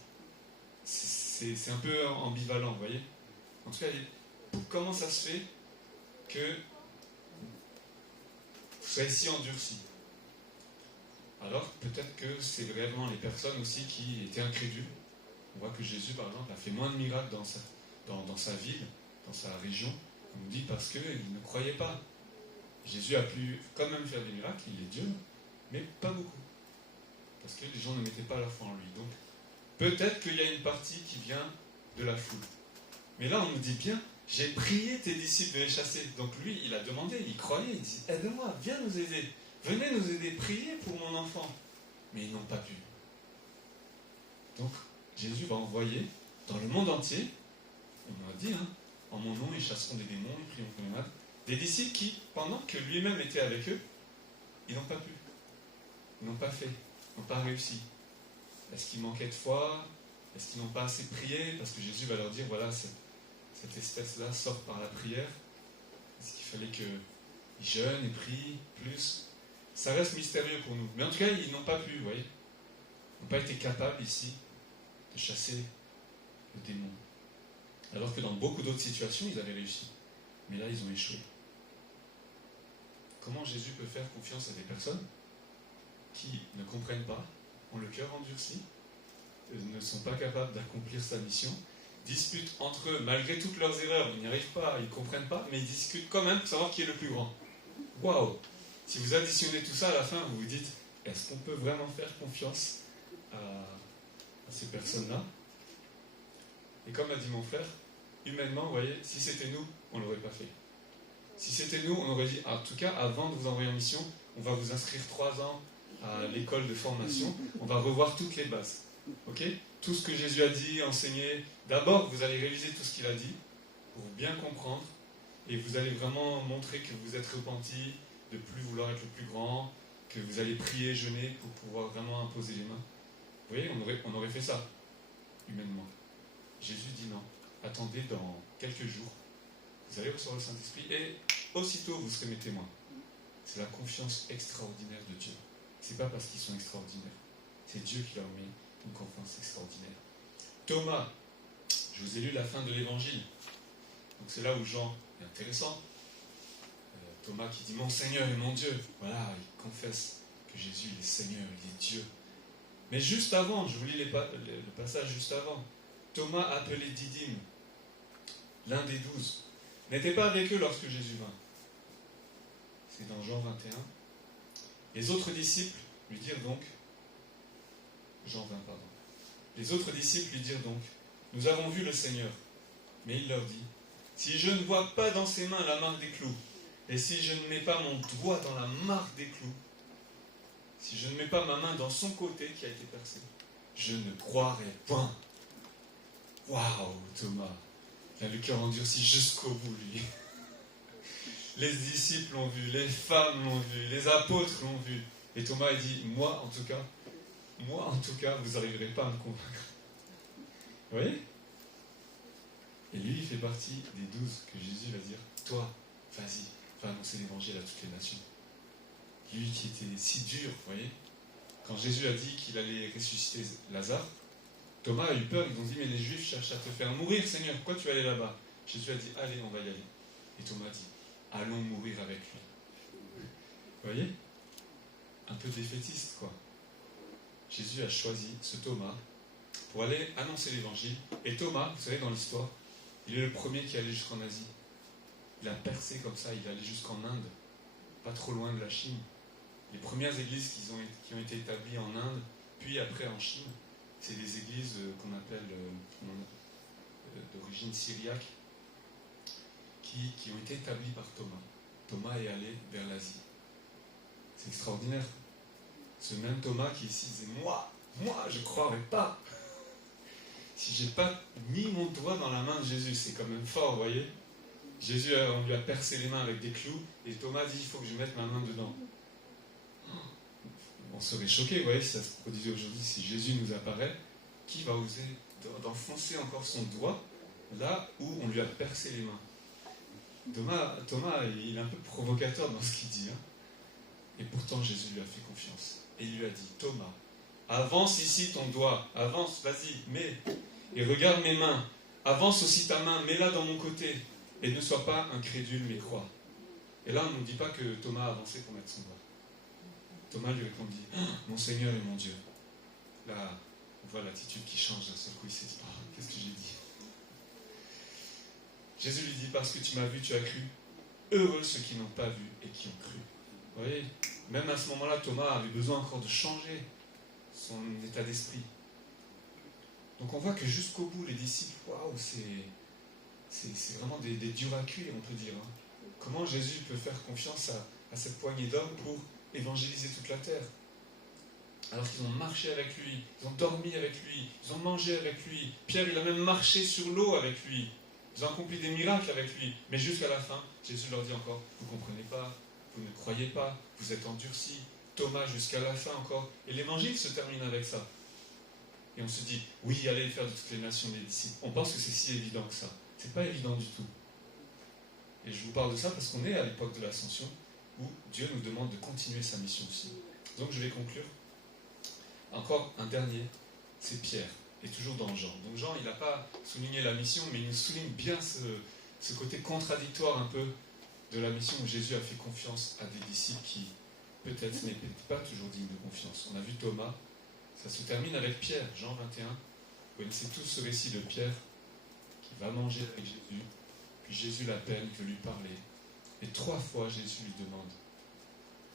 C'est un peu ambivalent, vous voyez? En tout cas, comment ça se fait que vous soyez si endurcis? Alors, peut-être que c'est vraiment les personnes aussi qui étaient incrédules. On voit que Jésus, par exemple, a fait moins de miracles dans sa ville, dans sa région. On nous dit parce qu'il ne croyait pas. Jésus a pu quand même faire des miracles, il est Dieu, mais pas beaucoup. Parce que les gens ne mettaient pas la foi en lui. Donc, peut-être qu'il y a une partie qui vient de la foule. Mais là, on nous dit bien, j'ai prié tes disciples de les chasser. Donc lui, il a demandé, il croyait, il dit, aide-moi, viens nous aider. Venez nous aider, priez pour mon enfant. Mais ils n'ont pas pu. Donc, Jésus va envoyer dans le monde entier, on a dit, en mon nom, ils chasseront des démons, ils prieront pour les malades, des disciples qui, pendant que lui-même était avec eux, ils n'ont pas pu. Ils n'ont pas fait, ils n'ont pas réussi. Est-ce qu'ils manquaient de foi? Est-ce qu'ils n'ont pas assez prié? Parce que Jésus va leur dire, voilà, cette espèce-là sort par la prière. Est-ce qu'il fallait qu'ils jeûnent et prient plus? Ça reste mystérieux pour nous. Mais en tout cas, ils n'ont pas pu, vous voyez. Ils n'ont pas été capables ici de chasser le démon. Alors que dans beaucoup d'autres situations, ils avaient réussi. Mais là, ils ont échoué. Comment Jésus peut faire confiance à des personnes qui ne comprennent pas, ont le cœur endurci, ne sont pas capables d'accomplir sa mission, disputent entre eux, malgré toutes leurs erreurs, ils n'y arrivent pas, ils ne comprennent pas, mais ils discutent quand même pour savoir qui est le plus grand. Waouh! Si vous additionnez tout ça à la fin, vous vous dites, est-ce qu'on peut vraiment faire confiance à ces personnes-là? Et comme a dit mon frère, humainement, vous voyez, si c'était nous, on ne l'aurait pas fait. Si c'était nous, on aurait dit, en tout cas, avant de vous envoyer en mission, on va vous inscrire 3 ans à l'école de formation, on va revoir toutes les bases. Ok? Tout ce que Jésus a dit, enseigné, d'abord, vous allez réviser tout ce qu'il a dit, pour bien comprendre, et vous allez vraiment montrer que vous êtes repentis, de plus vouloir être le plus grand, que vous allez prier, jeûner, pour pouvoir vraiment imposer les mains. Vous voyez, on aurait fait ça, humainement. Jésus dit non. Attendez dans quelques jours, vous allez recevoir le Saint-Esprit et aussitôt vous serez mes témoins. C'est la confiance extraordinaire de Dieu. C'est pas parce qu'ils sont extraordinaires. C'est Dieu qui leur met une confiance extraordinaire. Thomas, je vous ai lu la fin de l'évangile. Donc c'est là où Jean est intéressant. Thomas qui dit mon Seigneur et mon Dieu. Voilà, il confesse que Jésus il est Seigneur, il est Dieu. Mais juste avant, je vous lis le passage juste avant. Thomas appelé Didyme, l'un des 12. n'était pas avec eux lorsque Jésus vint. C'est dans Jean 21. Les autres disciples lui dirent donc, Jean 20, pardon. Les autres disciples lui dirent donc, nous avons vu le Seigneur. Mais il leur dit, si je ne vois pas dans ses mains la marque des clous, et si je ne mets pas mon doigt dans la marque des clous, si je ne mets pas ma main dans son côté qui a été percé, je ne croirai point. Waouh, Thomas, il a le cœur endurci jusqu'au bout, lui. Les disciples l'ont vu, les femmes l'ont vu, les apôtres l'ont vu. Et Thomas a dit, moi en tout cas, vous n'arriverez pas à me convaincre. Vous voyez? Et lui, il fait partie des 12 que Jésus va dire, toi, vas-y, va annoncer l'évangile à toutes les nations. Lui qui était si dur, vous voyez? Quand Jésus a dit qu'il allait ressusciter Lazare, Thomas a eu peur, ils ont dit, mais les Juifs cherchent à te faire mourir, Seigneur, pourquoi tu vas aller là-bas? Jésus a dit, allez, on va y aller. Et Thomas a dit, allons mourir avec lui. Vous voyez? Un peu défaitiste, quoi. Jésus a choisi ce Thomas pour aller annoncer l'évangile. Et Thomas, vous savez, dans l'histoire, il est le premier qui allait jusqu'en Asie. Il a percé comme ça, il allait jusqu'en Inde, pas trop loin de la Chine. Les premières églises qui ont été établies en Inde, puis après en Chine, c'est des églises qu'on appelle d'origine syriaque, qui ont été établies par Thomas. Thomas est allé vers l'Asie. C'est extraordinaire. Ce même Thomas qui ici disait, moi, je ne croirais pas. Si je n'ai pas mis mon doigt dans la main de Jésus, c'est quand même fort, vous voyez. Jésus, on lui a percé les mains avec des clous, et Thomas dit, il faut que je mette ma main dedans. On serait choqué, vous voyez, si ça se produisait aujourd'hui, si Jésus nous apparaît, qui va oser d'enfoncer encore son doigt là où on lui a percé les mains? Thomas, il est un peu provocateur dans ce qu'il dit. Hein. Et pourtant, Jésus lui a fait confiance. Et il lui a dit, Thomas, avance ici ton doigt, avance, vas-y, mets, et regarde mes mains, avance aussi ta main, mets-la dans mon côté, et ne sois pas incrédule, mais crois. Et là, on ne nous dit pas que Thomas a avancé pour mettre son doigt. Thomas lui répondit, mon Seigneur et mon Dieu. Là, on voit l'attitude qui change d'un seul coup, il s'est dit, qu'est-ce que j'ai dit? Jésus lui dit, parce que tu m'as vu, tu as cru. Heureux ceux qui n'ont pas vu et qui ont cru. Vous voyez, même à ce moment-là, Thomas avait besoin encore de changer son état d'esprit. Donc on voit que jusqu'au bout, les disciples, waouh, c'est vraiment des durs à cuire, on peut dire. Hein. Comment Jésus peut faire confiance à cette poignée d'hommes pour évangéliser toute la terre? Alors qu'ils ont marché avec lui, ils ont dormi avec lui, ils ont mangé avec lui. Pierre, il a même marché sur l'eau avec lui. Ils ont accompli des miracles avec lui. Mais jusqu'à la fin, Jésus leur dit encore, vous ne comprenez pas, vous ne croyez pas, vous êtes endurcis. Thomas, jusqu'à la fin encore. Et l'évangile se termine avec ça. Et on se dit, oui, allez faire de toutes les nations des disciples. On pense que c'est si évident que ça. C'est pas évident du tout. Et je vous parle de ça parce qu'on est à l'époque de l'Ascension, où Dieu nous demande de continuer sa mission aussi. Donc je vais conclure. Encore un dernier, c'est Pierre, et toujours dans Jean. Donc Jean, il n'a pas souligné la mission, mais il nous souligne bien ce côté contradictoire un peu de la mission où Jésus a fait confiance à des disciples qui peut-être n'étaient pas toujours dignes de confiance. On a vu Thomas, ça se termine avec Pierre, Jean 21. Vous connaissez tous ce récit de Pierre qui va manger avec Jésus, puis Jésus l'appelle, il veut lui parler. Et 3 fois, Jésus lui demande,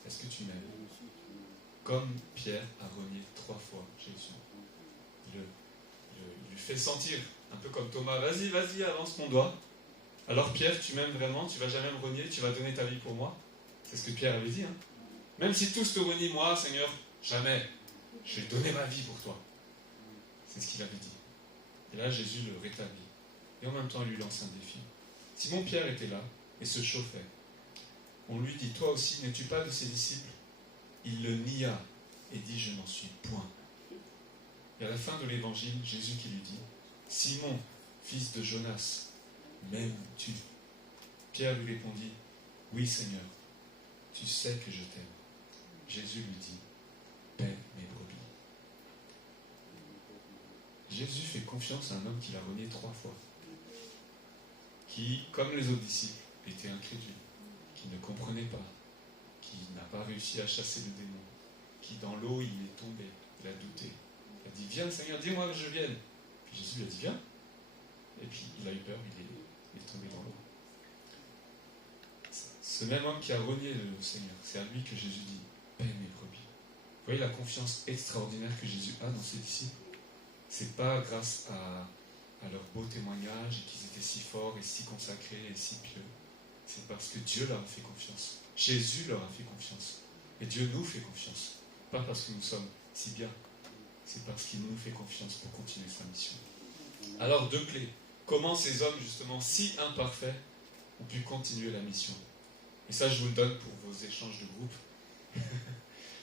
est-ce que tu m'aimes? Comme Pierre a renié 3 fois Jésus. Il lui fait sentir, un peu comme Thomas, vas-y, avance ton doigt. Alors Pierre, tu m'aimes vraiment, tu ne vas jamais me renier, tu vas donner ta vie pour moi. C'est ce que Pierre avait dit. Hein. Même si tous te renient, moi, Seigneur, jamais. Je vais donner ma vie pour toi. C'est ce qu'il avait dit. Et là, Jésus le rétablit. Et en même temps, il lui lance un défi. Simon Pierre était là et se chauffait. On lui dit, toi aussi, n'es-tu pas de ses disciples? Il le nia et dit, je n'en suis point. Et à la fin de l'évangile, Jésus qui lui dit, Simon, fils de Jonas, m'aimes-tu? Pierre lui répondit, oui Seigneur, tu sais que je t'aime. Jésus lui dit, paie mes brebis. Jésus fait confiance à un homme qu'il a renié 3 fois, qui, comme les autres disciples, était incrédule, qui ne comprenait pas, qui n'a pas réussi à chasser le démon, qui dans l'eau il est tombé, il a douté. Il a dit, viens Seigneur, dis-moi que je vienne. Puis Jésus lui a dit, viens. Et puis il a eu peur, il est tombé dans l'eau. Ce même homme qui a renié le Seigneur, c'est à lui que Jésus dit « paie mes brebis ». Vous voyez la confiance extraordinaire que Jésus a dans ses disciples? C'est pas grâce à leur beau témoignage et qu'ils étaient si forts et si consacrés et si pieux. C'est parce que Dieu leur a fait confiance. Jésus leur a fait confiance. Et Dieu nous fait confiance. Pas parce que nous sommes si bien. C'est parce qu'il nous fait confiance pour continuer sa mission. Alors, 2 clés. Comment ces hommes, justement, si imparfaits, ont pu continuer la mission? Et ça, je vous le donne pour vos échanges de groupe.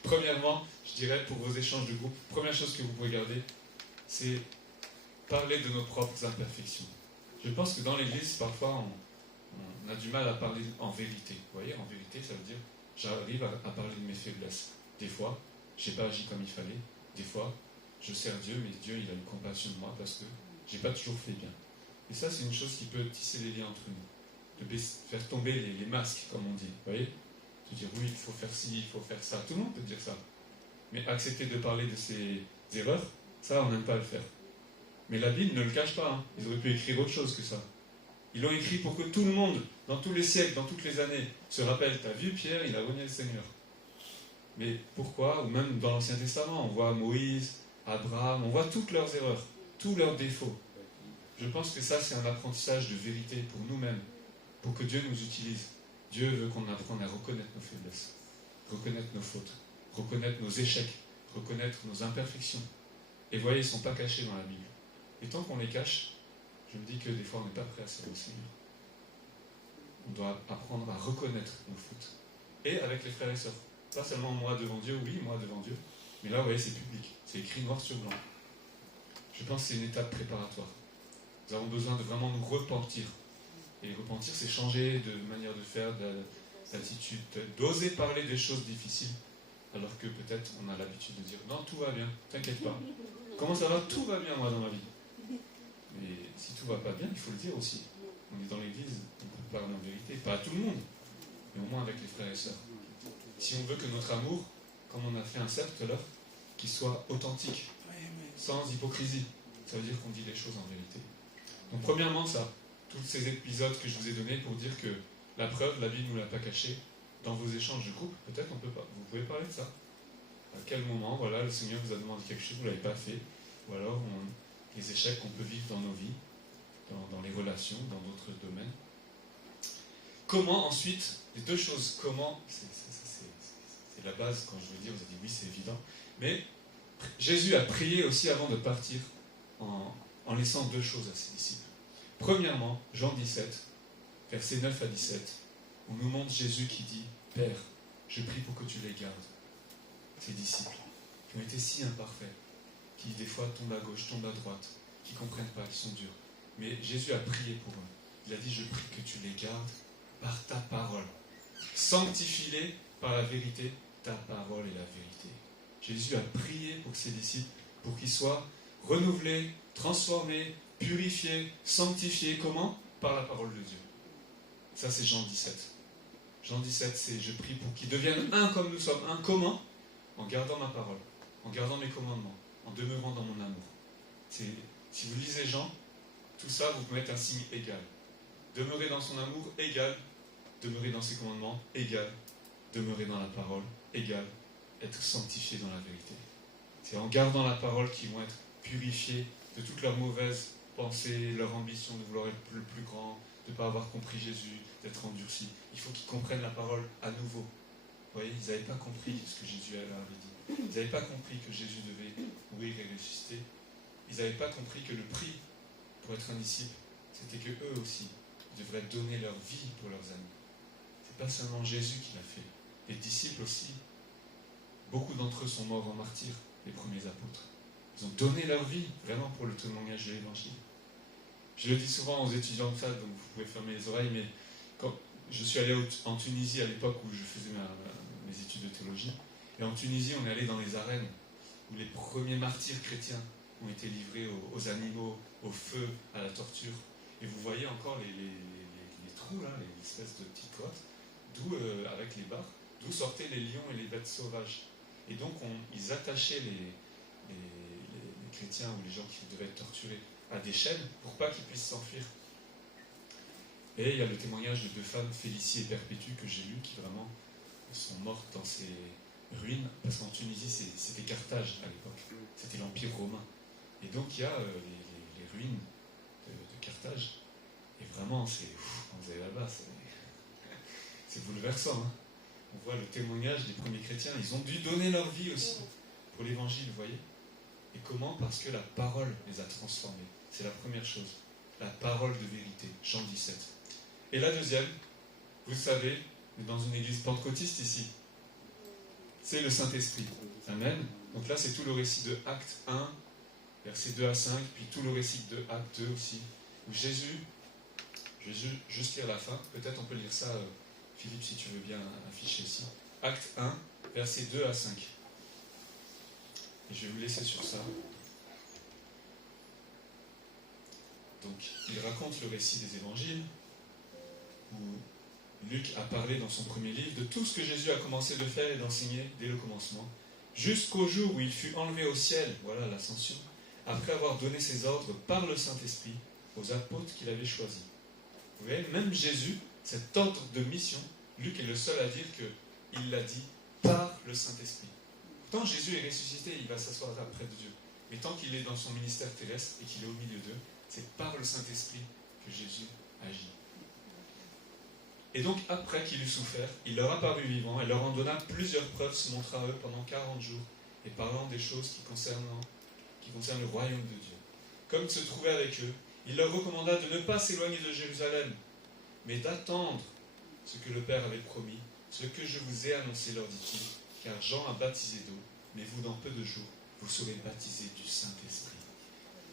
Premièrement, je dirais pour vos échanges de groupe, première chose que vous pouvez garder, c'est parler de nos propres imperfections. Je pense que dans l'Église, parfois, on a du mal à parler en vérité. Vous voyez, en vérité, ça veut dire, j'arrive à parler de mes faiblesses. Des fois, je n'ai pas agi comme il fallait. Des fois, je sers Dieu, mais Dieu, il a une compassion de moi parce que je n'ai pas toujours fait bien. Et ça, c'est une chose qui peut tisser les liens entre nous. De faire tomber les masques, comme on dit. Vous voyez? De dire, oui, il faut faire ci, il faut faire ça. Tout le monde peut dire ça. Mais accepter de parler de ses erreurs, ça, on n'aime pas le faire. Mais la Bible ne le cache pas. Hein. Ils auraient pu écrire autre chose que ça. Ils l'ont écrit pour que tout le monde, dans tous les siècles, dans toutes les années, se rappelle, t'as vu Pierre, il a renié le Seigneur. Mais pourquoi? Ou même dans l'Ancien Testament, on voit Moïse, Abraham, on voit toutes leurs erreurs, tous leurs défauts. Je pense que ça, c'est un apprentissage de vérité pour nous-mêmes, pour que Dieu nous utilise. Dieu veut qu'on apprenne à reconnaître nos faiblesses, reconnaître nos fautes, reconnaître nos échecs, reconnaître nos imperfections. Et vous voyez, ils ne sont pas cachés dans la Bible. Et tant qu'on les cache, je me dis que des fois, on n'est pas prêt à servir au Seigneur. On doit apprendre à reconnaître nos fautes. Et avec les frères et sœurs. Pas seulement moi devant Dieu, oui, moi devant Dieu. Mais là, vous voyez, c'est public. C'est écrit noir sur blanc. Je pense que c'est une étape préparatoire. Nous avons besoin de vraiment nous repentir. Et repentir, c'est changer de manière de faire, d'attitude, d'oser parler des choses difficiles, alors que peut-être on a l'habitude de dire « Non, tout va bien, t'inquiète pas. Comment ça va? Tout va bien, moi, dans ma vie. » Mais si tout va pas bien, il faut le dire aussi. On est dans l'église, on peut parler en vérité. Pas à tout le monde, mais au moins avec les frères et sœurs. Si on veut que notre amour, comme on a fait un cercle tout à l'heure, qu'il soit authentique, sans hypocrisie, ça veut dire qu'on dit les choses en vérité. Donc premièrement ça, tous ces épisodes que je vous ai donnés pour dire que la preuve, la Bible ne nous l'a pas caché, dans vos échanges de groupe, peut-être on peut pas, vous pouvez parler de ça. À quel moment, voilà, le Seigneur vous a demandé quelque chose, vous ne l'avez pas fait, ou alors les échecs qu'on peut vivre dans nos vies, dans les relations, dans d'autres domaines. Comment ensuite, les deux choses, comment, c'est la base, quand je veux dire, vous avez dit oui, c'est évident, mais Jésus a prié aussi avant de partir en laissant deux choses à ses disciples. Premièrement, Jean 17, versets 9 à 17, on nous montre Jésus qui dit « Père, je prie pour que tu les gardes, ces disciples, qui ont été si imparfaits, qui des fois tombent à gauche, tombent à droite, qui ne comprennent pas, qui sont durs. Mais Jésus a prié pour eux. Il a dit « Je prie que tu les gardes par ta parole. Sanctifie-les par la vérité, ta parole est la vérité. » Jésus a prié pour ses disciples, pour qu'ils soient renouvelés, transformés, purifiés, sanctifiés. Comment? Par la parole de Dieu. Ça, c'est Jean 17. Jean 17, c'est « Je prie pour qu'ils deviennent un comme nous sommes. » Un comment? En gardant ma parole, en gardant mes commandements, en demeurant dans mon amour. Si vous lisez Jean, tout ça, vous pouvez mettre un signe égal. Demeurer dans son amour, égal. Demeurer dans ses commandements, égal. Demeurer dans la parole, égal. Être sanctifié dans la vérité. C'est en gardant la parole qu'ils vont être purifiés de toutes leurs mauvaises pensées, leur ambition de vouloir être le plus grand, de ne pas avoir compris Jésus, d'être endurcis. Il faut qu'ils comprennent la parole à nouveau. Vous voyez, ils n'avaient pas compris ce que Jésus leur avait dit. Ils n'avaient pas compris que Jésus devait mourir et ressusciter. Ils n'avaient pas compris que le prix pour être un disciple, c'était qu'eux aussi devraient donner leur vie pour leurs amis. Ce n'est pas seulement Jésus qui l'a fait. Les disciples aussi, beaucoup d'entre eux sont morts en martyrs, les premiers apôtres. Ils ont donné leur vie vraiment pour le témoignage de l'Évangile. Je le dis souvent aux étudiants de ça, donc vous pouvez fermer les oreilles, mais quand je suis allé en Tunisie à l'époque où je faisais mes études de théologie, et en Tunisie on est allé dans les arènes où les premiers martyrs chrétiens ont été livrés aux animaux, au feu, à la torture. Et vous voyez encore les trous, là, les espèces de petites grottes, d'où, avec les barres, d'où sortaient les lions et les bêtes sauvages. Et donc ils attachaient les chrétiens ou les gens qui devaient être torturés à des chaînes pour pas qu'ils puissent s'enfuir. Et il y a le témoignage de 2 femmes, Félicie et Perpétue, que j'ai lu, qui vraiment sont mortes dans ces ruines, parce qu'en Tunisie, c'était Carthage à l'époque, c'était l'Empire romain. Et donc il y a les ruines de Carthage, et vraiment, quand vous allez là-bas, c'est bouleversant. Hein. On voit le témoignage des premiers chrétiens, ils ont dû donner leur vie aussi pour l'évangile, vous voyez. Et comment? Parce que la parole les a transformés. C'est la première chose. La parole de vérité, Jean 17. Et la deuxième, vous savez, on est dans une église pentecôtiste ici, c'est le Saint-Esprit. Amen. Donc là, c'est tout le récit de Actes 1, versets 2 à 5, puis tout le récit de Actes 2 aussi, où Jésus, je vais juste lire la fin, peut-être on peut lire ça, Philippe, si tu veux bien afficher ici. Actes 1, versets 2 à 5. Et je vais vous laisser sur ça. Donc, il raconte le récit des évangiles, où Luc a parlé dans son premier livre de tout ce que Jésus a commencé de faire et d'enseigner dès le commencement, jusqu'au jour où il fut enlevé au ciel, voilà l'ascension, après avoir donné ses ordres par le Saint-Esprit aux apôtres qu'il avait choisis. Vous voyez, même Jésus, cet ordre de mission, Luc est le seul à dire qu'il l'a dit par le Saint-Esprit. Quand Jésus est ressuscité, il va s'asseoir près de Dieu. Mais tant qu'il est dans son ministère terrestre et qu'il est au milieu d'eux, c'est par le Saint-Esprit que Jésus agit. Et donc, après qu'il eut souffert, il leur apparut vivant et leur en donna plusieurs preuves, se montra à eux pendant 40 jours, et parlant des choses qui concernent le royaume de Dieu. Comme il se trouvait avec eux, il leur recommanda de ne pas s'éloigner de Jérusalem, mais d'attendre ce que le Père avait promis, ce que je vous ai annoncé, leur dit-il, car Jean a baptisé d'eau, mais vous, dans peu de jours, vous serez baptisés du Saint-Esprit.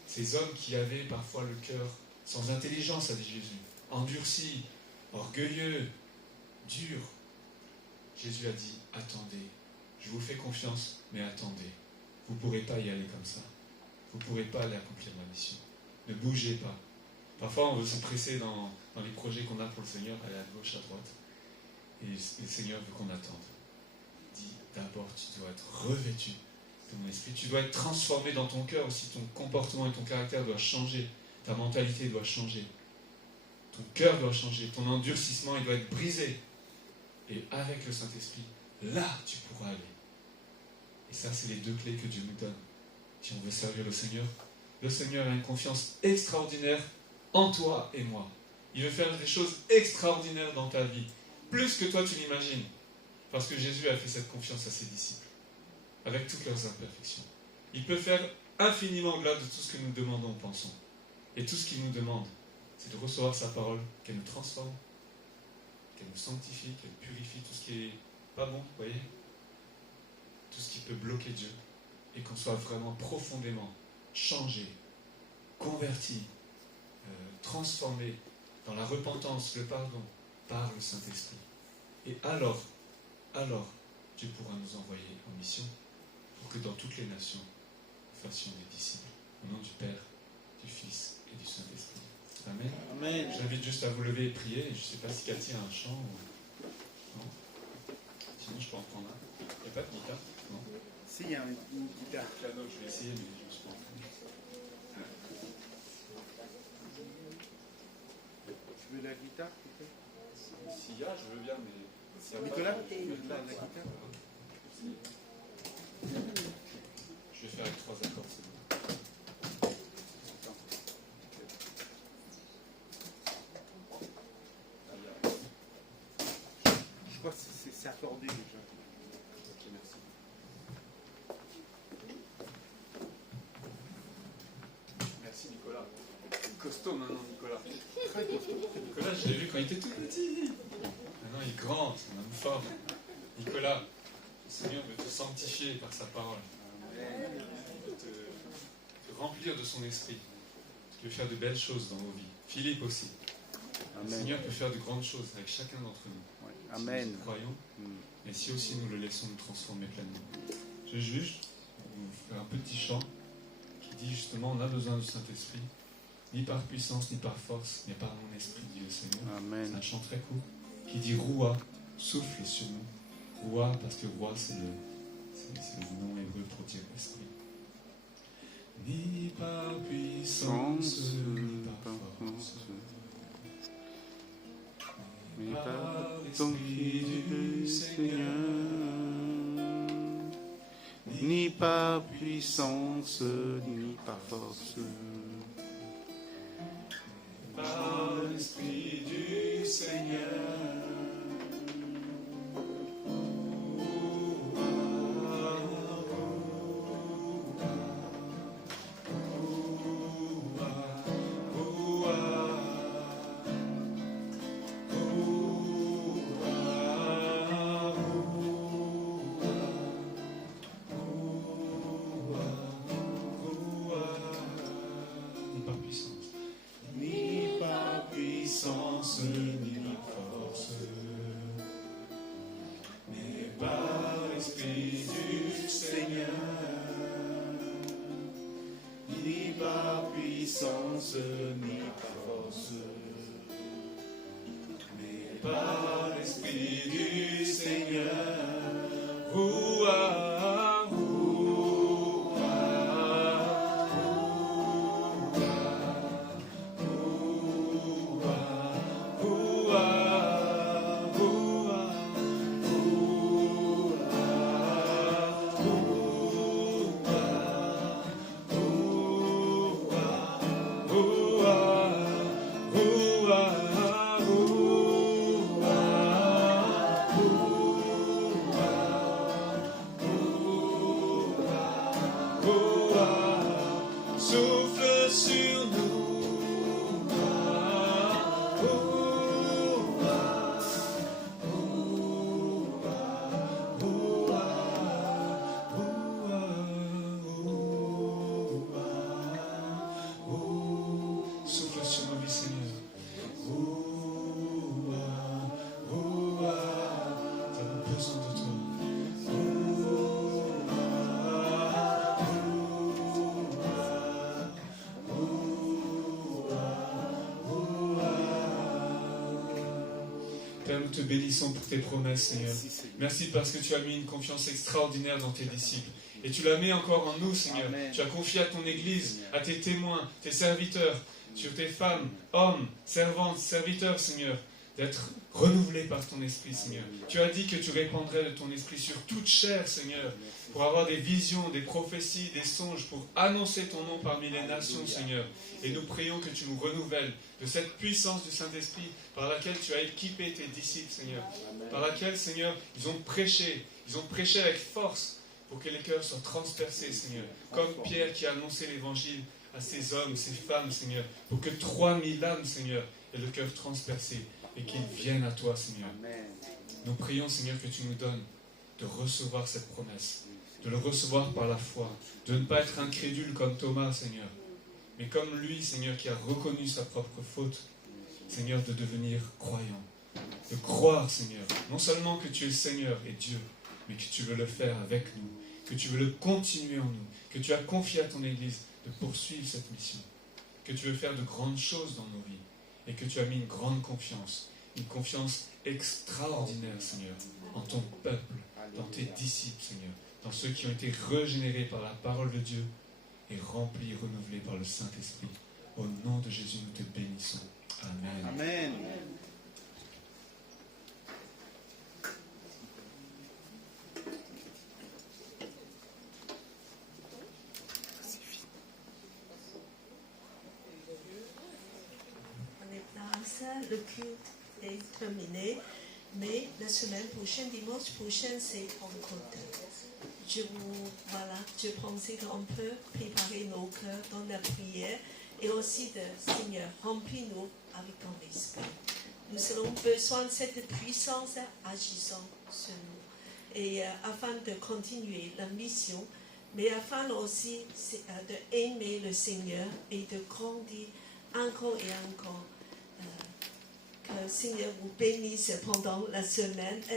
Ces hommes qui avaient parfois le cœur sans intelligence, a dit Jésus, endurci, orgueilleux, dur. Jésus a dit, attendez, je vous fais confiance, mais attendez. Vous ne pourrez pas y aller comme ça. Vous ne pourrez pas aller accomplir ma mission. Ne bougez pas. Parfois, on veut se presser dans les projets qu'on a pour le Seigneur, aller à gauche, à droite. Et le Seigneur veut qu'on attende. Il dit, d'abord, tu dois être revêtu de mon esprit. Tu dois être transformé dans ton cœur aussi. Ton comportement et ton caractère doivent changer. Ta mentalité doit changer. Ton cœur doit changer. Ton endurcissement, il doit être brisé. Et avec le Saint-Esprit, là, tu pourras aller. Et ça, c'est les 2 clés que Dieu nous donne. Si on veut servir le Seigneur a une confiance extraordinaire en toi et moi. Il veut faire des choses extraordinaires dans ta vie. Plus que toi, tu l'imagines. Parce que Jésus a fait cette confiance à ses disciples. Avec toutes leurs imperfections. Il peut faire infiniment au-delà de tout ce que nous demandons, pensons. Et tout ce qu'il nous demande, c'est de recevoir sa parole, qu'elle nous transforme, qu'elle nous sanctifie, qu'elle purifie tout ce qui est pas bon, vous voyez, tout ce qui peut bloquer Dieu, et qu'on soit vraiment profondément changé, converti, transformé dans la repentance, le pardon, par le Saint-Esprit. Et alors, Dieu pourra nous envoyer en mission pour que dans toutes les nations, nous fassions des disciples. Au nom du Père, du Fils et du Saint-Esprit. Amen. Amen. J'invite juste à vous lever et prier. Je ne sais pas si Cathy a un chant ou... Non. Sinon, je peux en prendre un. Il n'y a pas de guitare? Non. Si, il y a une guitare. Piano, je vais essayer, mais je ne sais pas en prendre. Tu veux la guitare peut-être? S'il y a, je veux bien, mais... Nicolas, tu veux la guitare? Je vais faire avec 3 accords, c'est bon. Je crois que c'est accordé déjà. Ok, merci. Merci Nicolas. C'est costaud maintenant, Nicolas. Très costaud. Nicolas, je l'ai vu quand il était tout petit. Maintenant, il est grand, c'est un homme fort. Nicolas, le Seigneur veut te sanctifier par sa parole. Il veut te remplir de son esprit. Il veut faire de belles choses dans vos vies. Philippe aussi. Amen. Le Seigneur peut faire de grandes choses avec chacun d'entre nous. Ouais. Amen. Si nous croyons, mais si aussi nous le laissons nous transformer pleinement. Je vais juste vous faire un petit chant qui dit justement, on a besoin du Saint-Esprit, ni par puissance, ni par force, mais par mon esprit, dit le Seigneur. Amen. C'est un chant très court qui dit Roua, souffle sur nous. Roua, parce que Roua, c'est le nom hébreu pour dire esprit. Ni par puissance, ni par force, ton Fils Seigneur, ni par puissance, ni par force, par l'Esprit du Seigneur. ni par puissance, ni par force, mais par l'Esprit du Seigneur, ni par puissance, ni par force, mais par l'Esprit du Seigneur. Souffle sur nous. Souffle sur nos vies, Seigneur. Nous avons besoin de toi. Père, nous te bénissons pour tes promesses, Seigneur. Merci parce que tu as mis une confiance extraordinaire dans tes disciples. Et tu la mets encore en nous, Seigneur. Tu as confié à ton Église, à tes témoins, tes serviteurs, sur tes femmes, hommes, servantes, serviteurs, Seigneur, d'être renouvelés par ton esprit, Seigneur. Tu as dit que tu répandrais de ton esprit sur toute chair, Seigneur, pour avoir des visions, des prophéties, des songes, pour annoncer ton nom parmi les nations, Seigneur. Et nous prions que tu nous renouvelles de cette puissance du Saint-Esprit par laquelle tu as équipé tes disciples, Seigneur. Par laquelle, Seigneur, ils ont prêché avec force pour que les cœurs soient transpercés, Seigneur. Comme Pierre qui a annoncé l'évangile à ces hommes, ces femmes, Seigneur, pour que 3000 âmes, Seigneur, aient le cœur transpercé et qu'ils viennent à toi, Seigneur. Nous prions, Seigneur, que tu nous donnes de recevoir cette promesse, de le recevoir par la foi, de ne pas être incrédule comme Thomas, Seigneur, mais comme lui, Seigneur, qui a reconnu sa propre faute, Seigneur, de devenir croyant, de croire, Seigneur, non seulement que tu es Seigneur et Dieu, mais que tu veux le faire avec nous, que tu veux le continuer en nous, que tu as confié à ton Église de poursuivre cette mission, que tu veux faire de grandes choses dans nos vies, et que tu as mis une grande confiance, une confiance extraordinaire, Seigneur, en ton peuple, dans tes disciples, Seigneur, dans ceux qui ont été régénérés par la parole de Dieu et remplis et renouvelés par le Saint-Esprit. Au nom de Jésus, nous te bénissons. Amen. Amen. On est là, le culte est terminé, mais la semaine prochaine, dimanche prochain, c'est Pentecôte. Je pensais qu'on peut préparer nos cœurs dans la prière et aussi de Seigneur, remplis-nous avec ton esprit. Nous avons besoin de cette puissance agissant sur nous. Et afin de continuer la mission, mais afin aussi d'aimer le Seigneur et de grandir encore et encore. Que le Seigneur vous bénisse pendant la semaine.